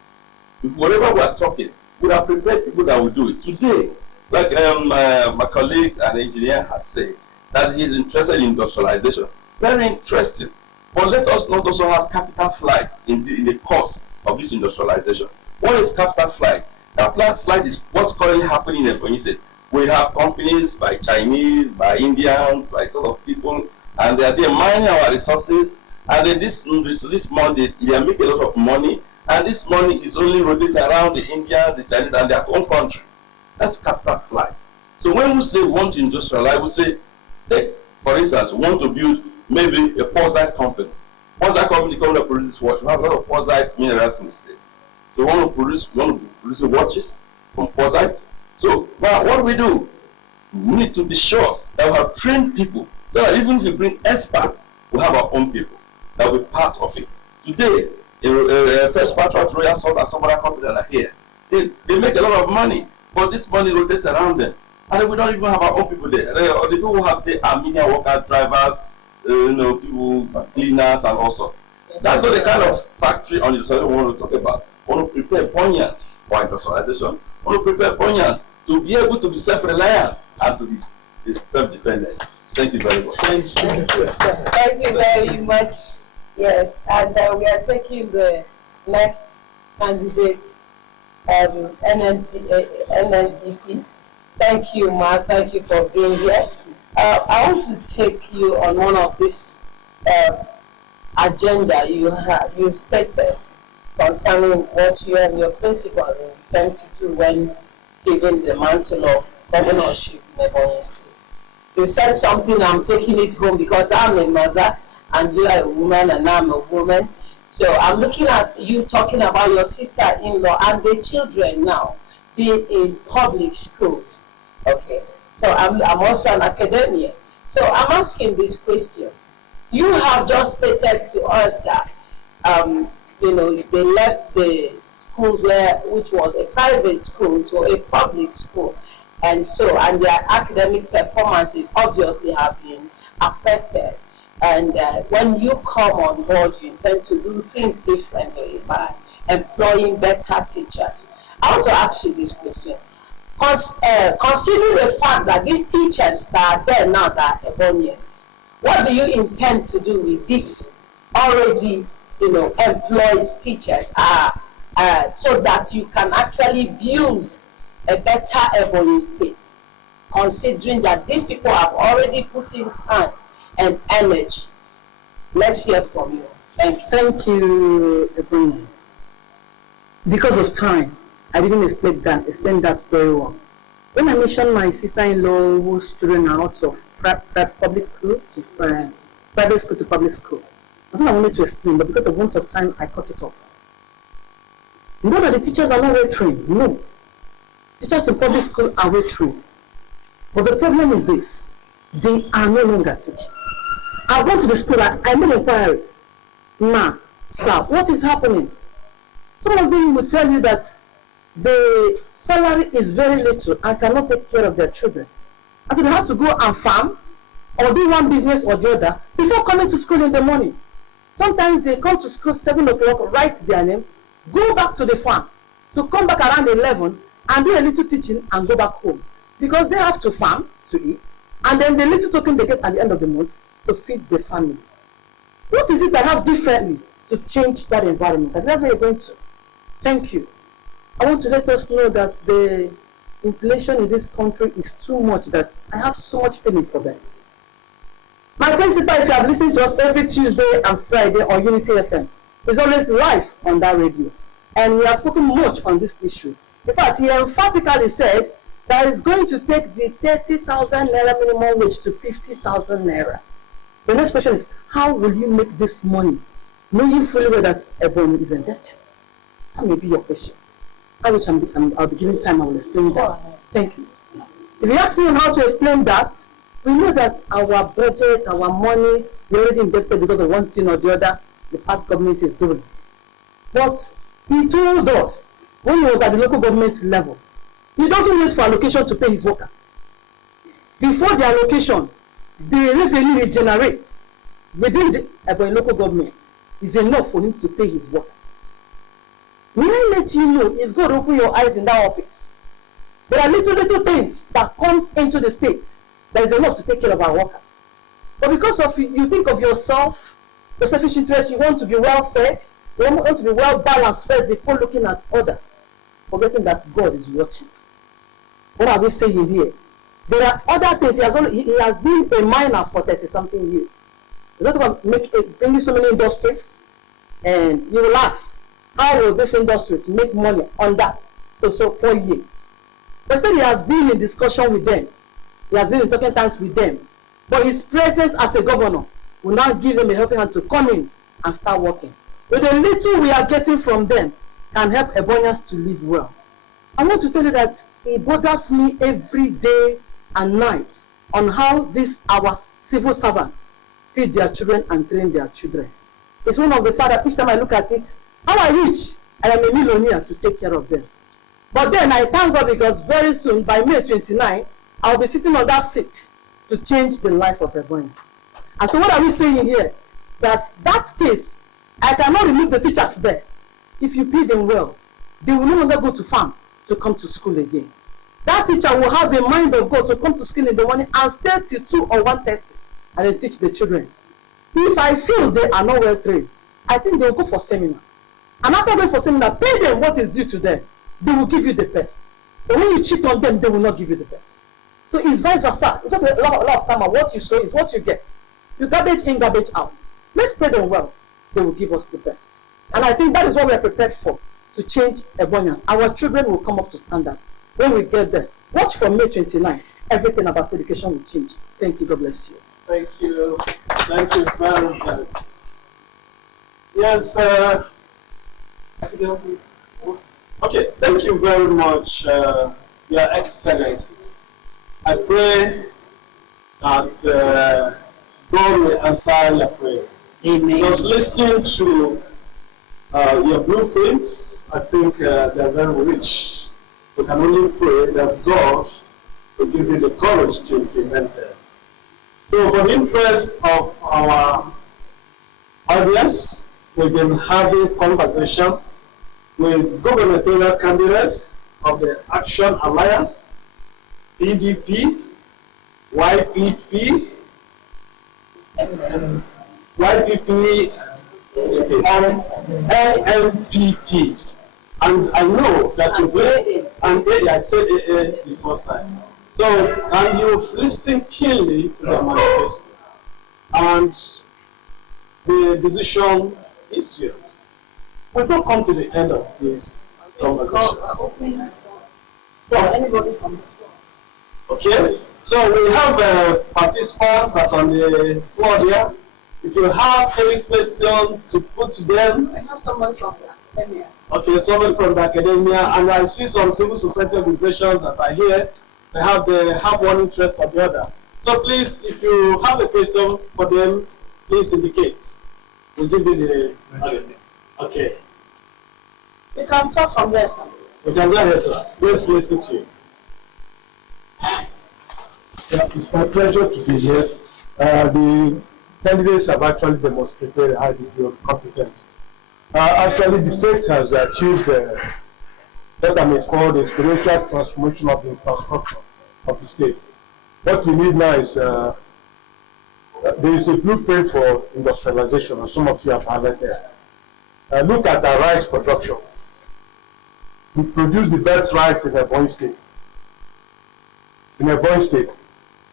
If whatever we are talking, we will have prepared people that will do it. Today, like my colleague and engineer has said, that he is interested in industrialization. Very interesting. But let us not also have capital flight in the course of this industrialization. What is capital flight? Capital flight is what's currently happening in Ebonyi State. We have companies by Chinese, by Indians, by sort of people, and they are mining our resources. And then this money, they are making a lot of money, and this money is only rotating around the Indians, the Chinese, and their own country. That's capital flight. So when we say we want to industrialize, we say, for instance, we want to build maybe a Pozite company. Pozite company coming to produce watch. We have a lot of Pozite minerals in the state. They want to produce watches from Pozite. So what do? We need to be sure that we have trained people, so that even if we bring experts, we have our own people that will be part of it. Today, First Patriot, Royal Salt, and some other companies that are here, they make a lot of money, but this money rotates around them. And we don't even have our own people there. The people who have the Armenian workers, drivers, people, cleaners, and also. That's not the kind of factory on the soil we want to talk about. We want to prepare Bonyans for industrialization. We want to prepare Bonyans to be able to be self-reliant and to be self-dependent. Thank you very much. Thank you. Thank you very much. Yes, and we are taking the next candidate, NNDP. Thank you, Ma. Thank you for being here. I want to take you on one of this agenda you stated concerning what you and your principal intend to do when given the mantle of governorship in Ebonyi State. You said something, I'm taking it home because I'm a mother and you are a woman and I'm a woman. So I'm looking at you talking about your sister-in-law and the children now being in public schools. Okay, so I'm also an academician. So I'm asking this question. You have just stated to us that they left the schools which was a private school to a public school, and their academic performances obviously have been affected. And when you come on board, you intend to do things differently by employing better teachers. I want to ask you this question. Considering the fact that these teachers that are there now that are Ebonians, what do you intend to do with these already employed teachers so that you can actually build a better Ebonyi State, considering that these people have already put in time and energy? Let's hear from you. Thank you, Ebonians. Because of time, I didn't explain that very well. When I mentioned my sister-in-law whose children are out of public school to private school to public school, that's what I wanted to explain, but because of want of time, I cut it off. Not that the teachers are not well trained. No. Teachers in public school are well trained. But the problem is this: they are no longer teaching. I went to the school, I made inquiries. Ma, sir, what is happening? Some of them will tell you that the salary is very little and cannot take care of their children. And so they have to go and farm or do one business or the other before coming to school in the morning. Sometimes they come to school 7 o'clock, write their name, go back to the farm, to come back around 11 and do a little teaching and go back home. Because they have to farm to eat, and then the little token they get at the end of the month to feed the family. What is it that I have differently to change that environment? And that's where you're going to. Thank you. I want to let us know that the inflation in this country is too much, that I have so much feeling for them. My principal, if you have listened to us every Tuesday and Friday on Unity FM, is always live on that radio. And we have spoken much on this issue. In fact, he emphatically said that it's going to take the 30,000 naira minimum wage to 50,000 naira. The next question is, how will you make this money, knowing fully well that Ebonyi is indebted? That may be your question. I'll be giving time, I will explain that. Thank you. If you ask me on how to explain that, we know that our budget, our money, we're already indebted because of one thing or the other the past government is doing. But he told us, when he was at the local government level, he doesn't wait for allocation to pay his workers. Before the allocation, the revenue he generates within the local government is enough for him to pay his workers. May I let you know, if God open your eyes in that office, there are little things that comes into the state that is enough to take care of our workers. But because of you think of yourself, your selfish interest, you want to be well fed, you want to be well balanced first before looking at others, forgetting that God is watching. What are we saying here? There are other things. He has been a miner for 30-something years. He's not going to bring so many industries, and you will ask, how will these industries make money on that? So 4 years. But instead, he has been in discussion with them. He has been in talking times with them. But his presence as a governor will now give them a helping hand to come in and start working. With the little we are getting from them can help Ebonians to live well. I want to tell you that it bothers me every day and night on how our civil servants feed their children and train their children. It's one of the fact that each time I look at it, how I reach, I am a millionaire to take care of them. But then I thank God because very soon, by May 29, I'll be sitting on that seat to change the life of Ebonians. And so what are we saying here? That case, I cannot remove the teachers there. If you pay them well, they will no longer go to farm to come to school again. That teacher will have a mind of God to come to school in the morning and stay till 2 or 1:30 and then teach the children. If I feel they are not well trained, I think they will go for seminars. And after going for seminar, pay them what is due to them. They will give you the best. But when you cheat on them, they will not give you the best. So it's vice versa. It's just a lot of time, and what you sow is what you get. You garbage in, garbage out. Let's pay them well. They will give us the best. And I think that is what we are prepared for, to change Ebonians. Our children will come up to standard. When we get there, watch for May 29. Everything about education will change. Thank you. God bless you. Thank you. Thank you very much. Yes, okay, thank you very much, Your Excellencies. I pray that God will answer your prayers. Amen. Because listening to your blueprints, I think they're very rich. We can only pray that God will give you the courage to implement them. So for the interest of our audience, we've been having conversation with gubernatorial candidates of the Action Alliance, PDP, YPP, and LMPP. And I know that you've listened, and I said AA the first time. So, and you've listened keenly to the manifesto. And the decision is yours. We don't come to the end of this conversation. Okay, so we have participants that are on the floor here. If you have any question to put to them, I have someone from the academia. okay, someone from the academia, and I see some civil society organizations that are here. They have one interest or the other. So please, if you have a question for them, please indicate. We'll give you the okay. You can talk from there, sir. You can go ahead, sir. Let's listen to you. Yeah, it's my pleasure to be here. The candidates have actually demonstrated a high degree of competence. Actually, the state has achieved what I may call the spiritual transformation of the infrastructure of the state. What we need now is there is a blueprint for industrialization, and some of you have highlighted. Look at our rice production. We produce the best rice in Ebonyi State. In Ebonyi State,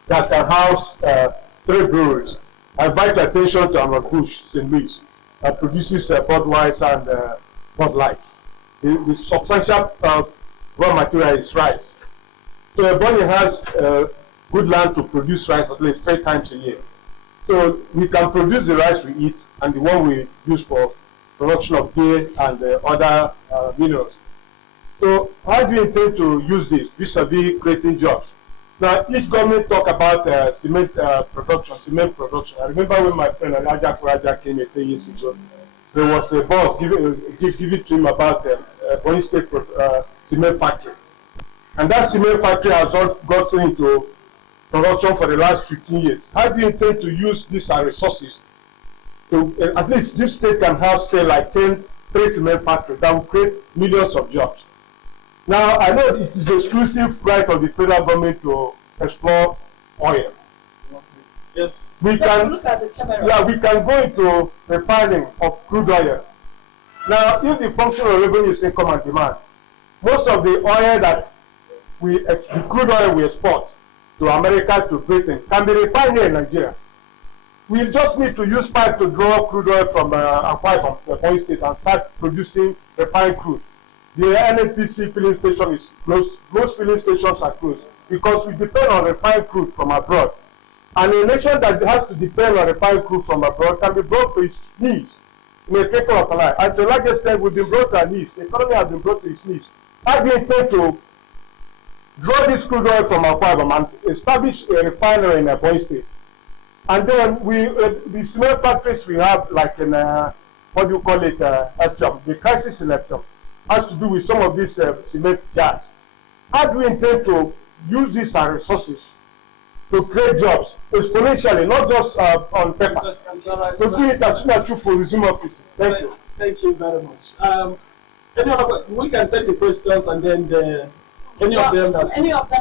that can house 3 breweries. I invite your attention to Amakush, St. Louis, that produces Budweiser and Bud Light. The substantial raw material is rice. So Ebonyi has good land to produce rice at least 3 times a year. So we can produce the rice we eat and the one we use for production of beer and other minerals. So how do you intend to use this vis-a-vis creating jobs? Now, each government talk about cement production. I remember when my friend Raja Kuraja came 10 years ago, there was a boss given to him about Bonny State cement factory. And that cement factory has not gotten into production for the last 15 years. How do you intend to use these resources to, at least this state can have, say, like 10 cement factories that will create millions of jobs? Now, I know it is exclusive right of the federal government to explore oil. Yes. We can, yeah, we can go into refining of crude oil. Now, if the functional revenue is income and demand, most of the oil that the crude oil we export to America, to Britain, can be refined here in Nigeria. We just need to use pipe to draw crude oil from the Bonny State and start producing refined crude. The NNPC filling station is closed. Most filling stations are closed because we depend on refined crude from abroad. And a nation that has to depend on refined crude from abroad can be brought to its knees in a twinkle of an eye. And to a large extent, we've been brought to our knees. The economy has been brought to its knees. How do you intend to draw this crude oil from Akwa and establish a refinery in a Bonny State? And then the cement factories we have, like in what do you call it, the crisis in Epsom, has to do with some of these cement jars. How do we intend to use these resources to create jobs exponentially, not just on paper? To do it as soon as you resume office. Thank you. Thank you very much. We can take the questions and then any of them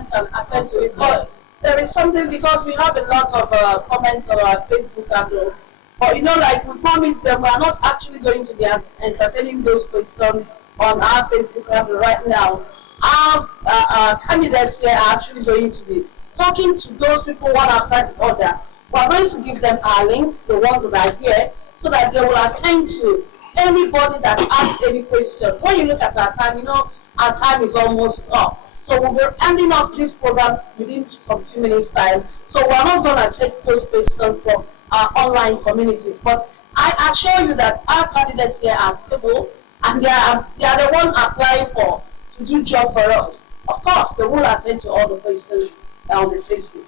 can attend to it. But there is something, because we have a lot of comments on our Facebook handle. But you know, like we promised them, we are not actually going to be entertaining those questions on our Facebook handle right now. Our candidates here are actually going to be talking to those people one after the other. We are going to give them our links, the ones that are here, so that they will attend to anybody that asks any question. When you look at our time, you know, our time is almost up. So we'll be ending up this program within some few minutes time. So we're not going to take those questions from our online communities. But I assure you that our candidates here are civil, and they are the one applying to do job for us. Of course, they will attend to all the questions on the Facebook.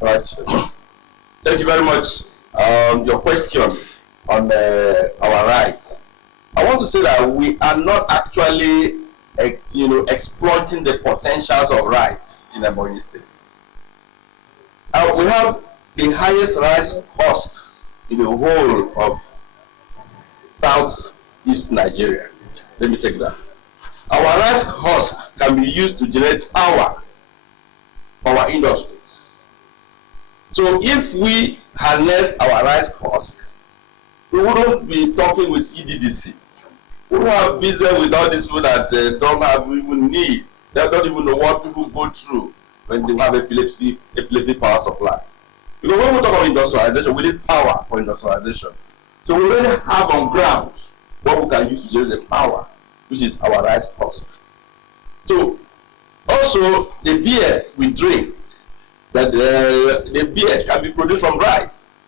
Right. Thank you very much. Your question on our rights. I want to say that we are not actually, exploiting the potentials of rice in Ebonyi State. We have the highest rice husk in the whole of Southeast Nigeria. Let me take that. Our rice husk can be used to generate power for our industries. So if we harness our rice husk, we wouldn't be talking with EDDC. We don't have business with all these people that don't have even need. They don't even know what people go through when they have epilepsy power supply. Because when we talk about industrialization, we need power for industrialization. So we already have on ground what we can use to generate the power, which is our rice husk. So also the beer we drink, that the beer can be produced from rice.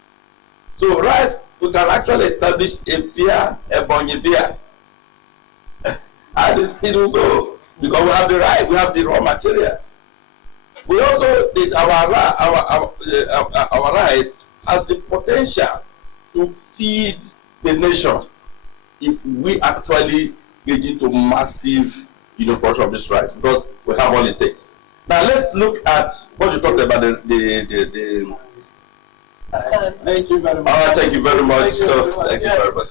So rice, we can actually establish a beer, a Ebonyi beer. And it will go, because we have the right, we have the raw materials. We also did our rice has the potential to feed the nation if we actually get into massive production of this rice, because we have all it takes. Now let's look at what you talked about Thank you very much. Thank you very much. Thank you very much.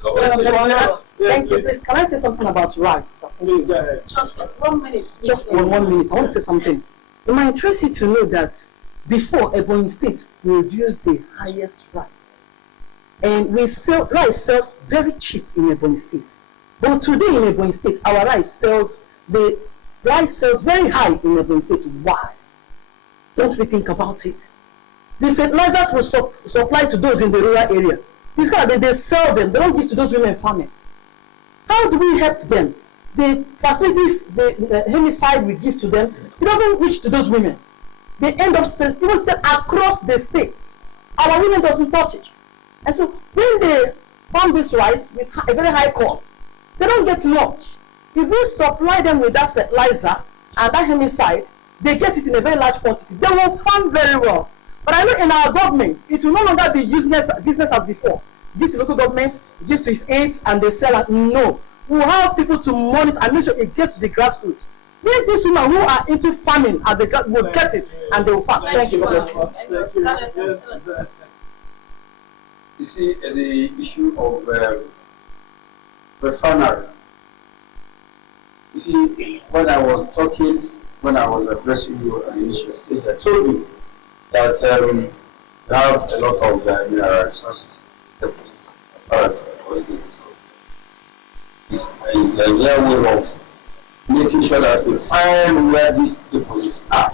Thank you. Please, can I say something about rice? Please go ahead. Just 1 minute. Just in 1 minute, I want to say something. It might interest you to know that before, Ebonyi State produced the highest rice. And rice sells very cheap in Ebonyi State. But today in Ebonyi State, our rice sells very high in Ebonyi State. Why? Don't we think about it? The fertilizers will supply to those in the rural area. It's kind of they sell them. They don't give to those women farming. How do we help them? The facilities, the herbicide we give to them, it doesn't reach to those women. They end up even sell across the states. Our women doesn't touch it. And so when they farm this rice with a very high cost, they don't get much. If we supply them with that fertilizer and that herbicide, they get it in a very large quantity, they will farm very well. But I know in our government, it will no longer be business as before. Give to local government, give to its aides, and they sell it. No. We will have people to monitor and make sure it gets to the grassroots. Make these women who are into farming at the will get it and they will farm. Thank you very much. You see, the issue of refinery. You see, when I was addressing you at the initial stage, I told you that we have a lot of mineral resources deposits as far as the state is concerned. It's a way of making sure that we find where these deposits are,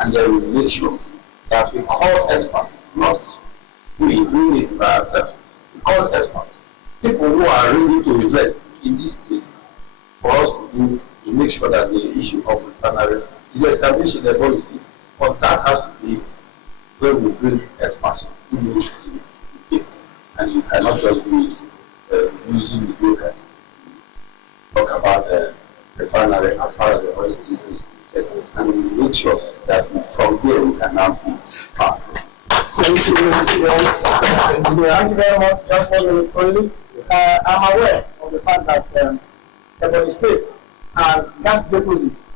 and then we make sure that we call experts, not we bring it by ourselves. We call experts, people who are ready to invest in this state for us to make sure that the issue of refinery is established in the policy. But that has to be where we bring experts in the and you cannot just be using the brokers to talk about refinery as far as the oil state is concerned, and we make sure that from here we can now be part. Thank you. Yes. Thank you very much. Just 1 minute only. I'm aware of the fact that the state has gas deposits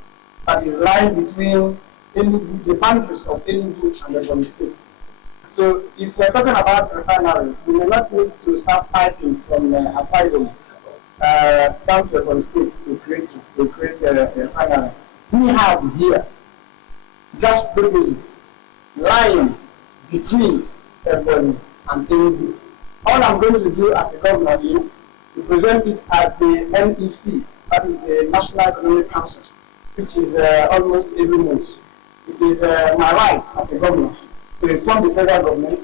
that is lying between the boundaries of Enugu and the state. So if we're talking about refinery, we may not need to start piping from Akwa Ibom down to the state to create a refinery. We have here gas deposits lying between Febuary and Enugu. All I'm going to do as a governor is to present it at the NEC, that is the National Economic Council, which is almost every month. It is my right as a governor to inform the federal government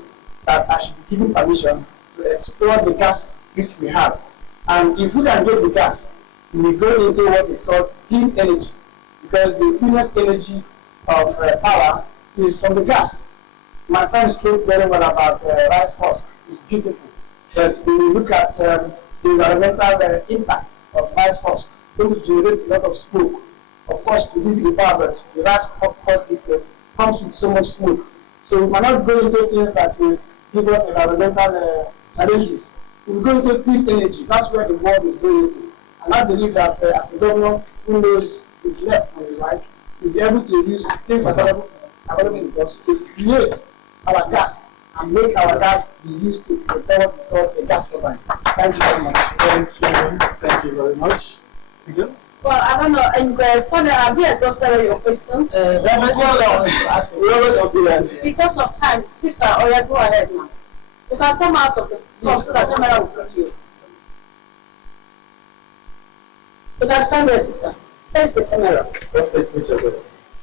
that I should be given permission to explore the gas which we have. And if we can get the gas, we will go into what is called clean energy, because the cleanest energy of power is from the gas. My friend spoke very well about rice husk. It's beautiful. But when we look at the environmental impacts of rice husk, it's going to generate a lot of smoke. Of course, to give you the power, but the rice husk comes with so much smoke. So we cannot go into things that will give us environmental challenges. We go into clean energy. That's where the world is going into. And I believe that as a governor who knows his left and his right, we'll be able to use things available in the to create our gas and make our gas be used to prepare what is called a gas turbine. Thank you very much. Thank you very much. Again? Well, I don't know, and further, have you exhausted your questions? Because of time, sister, or you go ahead now. You can come out of the box so the camera will put you. You can stand there, sister. Face the camera.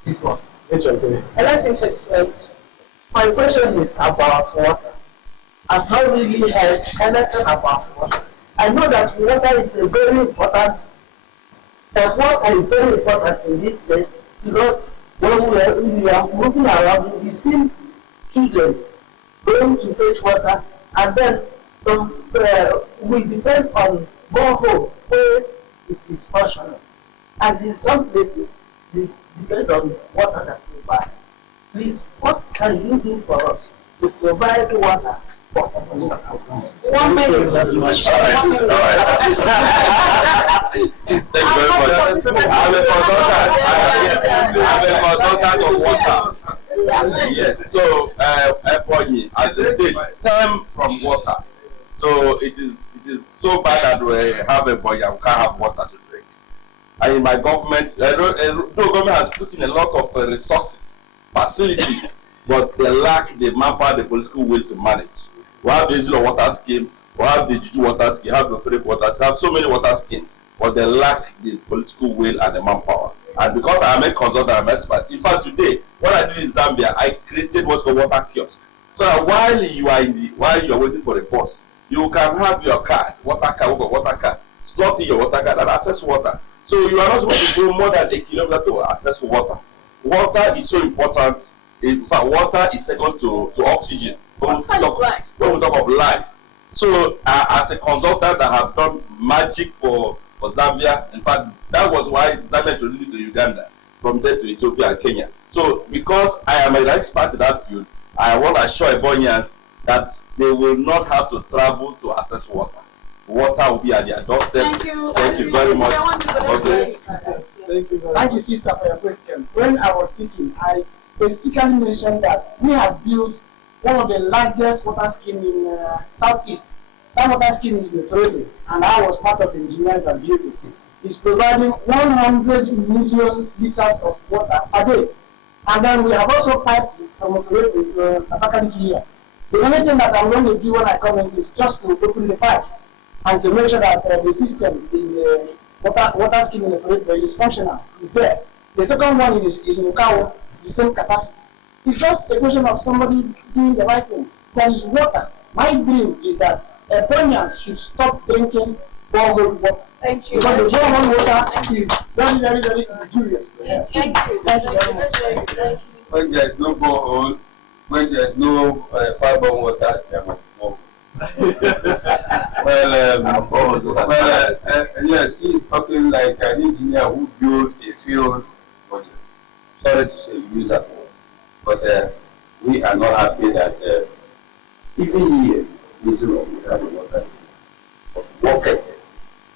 This one. Which of them? And let him face right. My question is about water. I've not really heard anything about water. I know that water is a very important, that water is very important in this state, because when we are moving around, we see children going to fetch water, and then we depend on borehole where it is functional. And in some places, we depend on water that we buy. Please, what can you do for us to provide water for us? 1 minute. Thank you very much. I'm a consultant of water. Yes, so Ebonyi, as a state, stem from water. So it is so bad that we have Ebonyi and we can't have water to drink. And in my government, the government has put in a lot of resources, facilities, but they lack the manpower, the political will to manage. We have the Zero Water Scheme, we have the Juju Water Scheme, we have the Free Water Scheme, we have so many water schemes, but they lack the political will and the manpower. And because I am a consultant, I'm an expert. In fact, today, what I did in Zambia, I created what's called water kiosk. So that while you are waiting for a bus, you can have your card, water card, slot in your water card and access water. So you are not supposed to go more than 1 kilometer to access water. Water is so important. In fact, water is second to oxygen when we talk of life. So as a consultant, I have done magic for Zambia. In fact, that was why Zambia introduced me to Uganda. from there to Ethiopia and Kenya. So because I am an expert in that field, I want to assure Ebonians that they will not have to travel to access water. Water will be at their doorstep. Thank you. Thank you very much. Thank you. Thank you, sister, for your question. When I was speaking, I specifically mentioned that we have built one of the largest water schemes in Southeast. That water scheme is in Febuary, and I was part of the engineers that built it. It's providing 100 million liters of water a day. And then we have also piped it from Febuary to Abakaliki here. The only thing that I'm going to do when I come in is just to open the pipes and to make sure that the systems in the water scheme in the Febuary is functional, is there. The second one is in Ukawa, the same capacity. It's just a question of somebody doing the right thing. There is water. My dream is that Ebonians should stop drinking borehole water. Thank you. Because the borehole water is very, very, very injurious. Thank you. Thank you very much. Thank you. When there is no borehole, when there is no fiber water, there must be borehole. Yes, he is talking like an engineer who built a field project. Sorry to say, use that word. But we are not happy that even here, this is what we have a water system. Working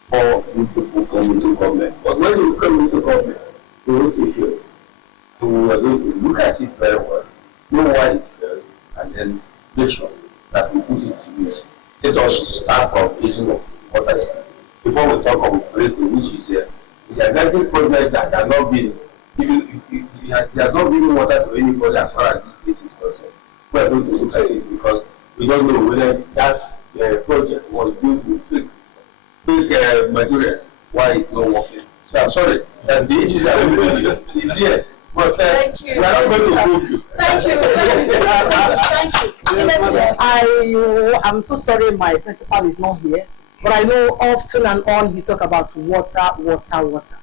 for you people come into government. But when you come into government, you look at it, you are going to look at it very well, know why it fails, and then make sure that we put it to use. Let us start from issue of water system. Before we talk of Febuary, which is a negative project that has not been given, it has not given water to anybody as far as this state is concerned. We are going to look at it because we don't know whether that project was built with fake materials, why it's not working. So I'm sorry that the issues that everybody is here. But we are not going to prove you. Thank you. I'm so sorry my principal is not here, but I know often and on he talk about water.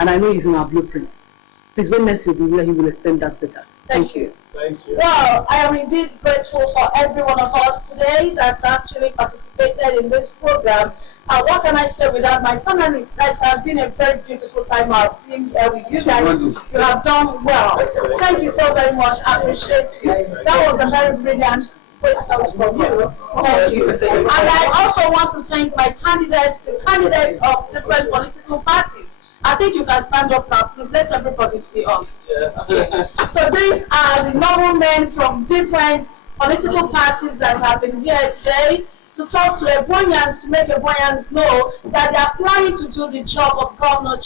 And I know he's in our blueprints. Please, when next he'll be here, he will explain that better. Thank you. Thank you. Well, I am indeed grateful for every one of us today that's actually participated in this program. What can I say without my panelists? It has been a very beautiful time our teams with you guys. You have done well. Thank you so very much. I appreciate you. That was a very brilliant questions from you. Thank you. And I also want to thank my candidates, the candidates of different political parties. I think you can stand up now. Please let everybody see us. Yes. So these are the noblemen from different political parties that have been here today to talk to Ebonians, to make Ebonians know that they are planning to do the job of governor.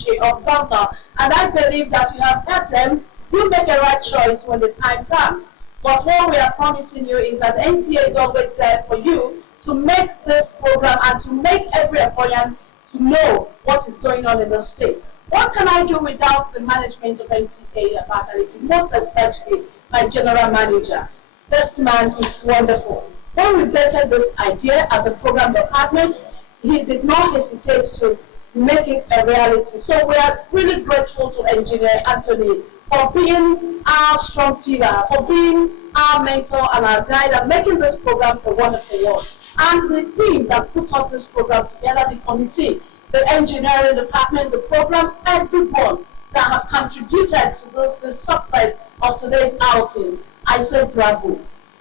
And I believe that you have heard them. You make a right choice when the time comes. But what we are promising you is that NTA is always there for you to make this program and to make every Ebonian to know what is going on in the state. What can I do without the management of NTA Abakaliki, most especially my general manager? This man is wonderful. When we vetted this idea as a program department, he did not hesitate to make it a reality. So we are really grateful to Engineer Anthony for being our strong pillar, for being our mentor and our guide, and making this program a wonderful one. And the team that puts up this program together, the committee, the engineering department, the programs, everyone that have contributed to the success of today's outing, I say bravo.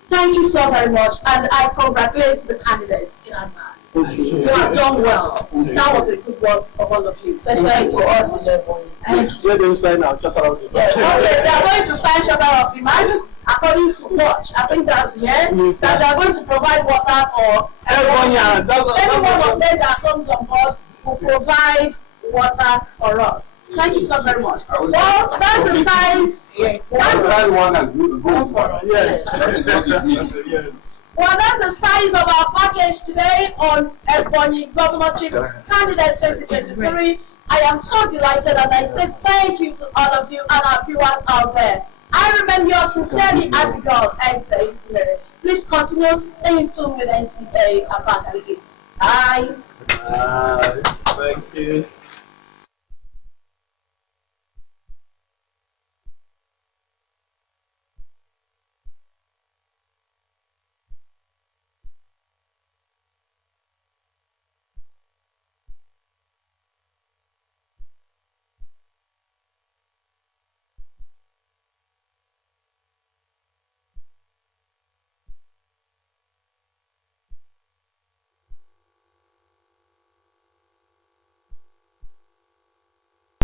Thank you so very much, and I congratulate the candidates in advance. You have done well. That was a good one for all of you, especially for us in Ebonyi. Thank you. Let them sign out. Shut up. Yes, okay, they are going to sign Shutter of Demand according to watch. I think that's here. Yes, that they are going to provide water for everyone. Any one of them that comes on board will provide water for us. Thank you so very much. Well, that's the size. Yes. One and go. Yes. Yes. Well, that's the size of our package today on Ebonyi Governorship Candidate 2023. I am so delighted, and I say thank you to all of you and our viewers out there. I remain yours sincerely, Abigail and say, please continue staying tuned with NTA Abakaliki. Bye. Thank you.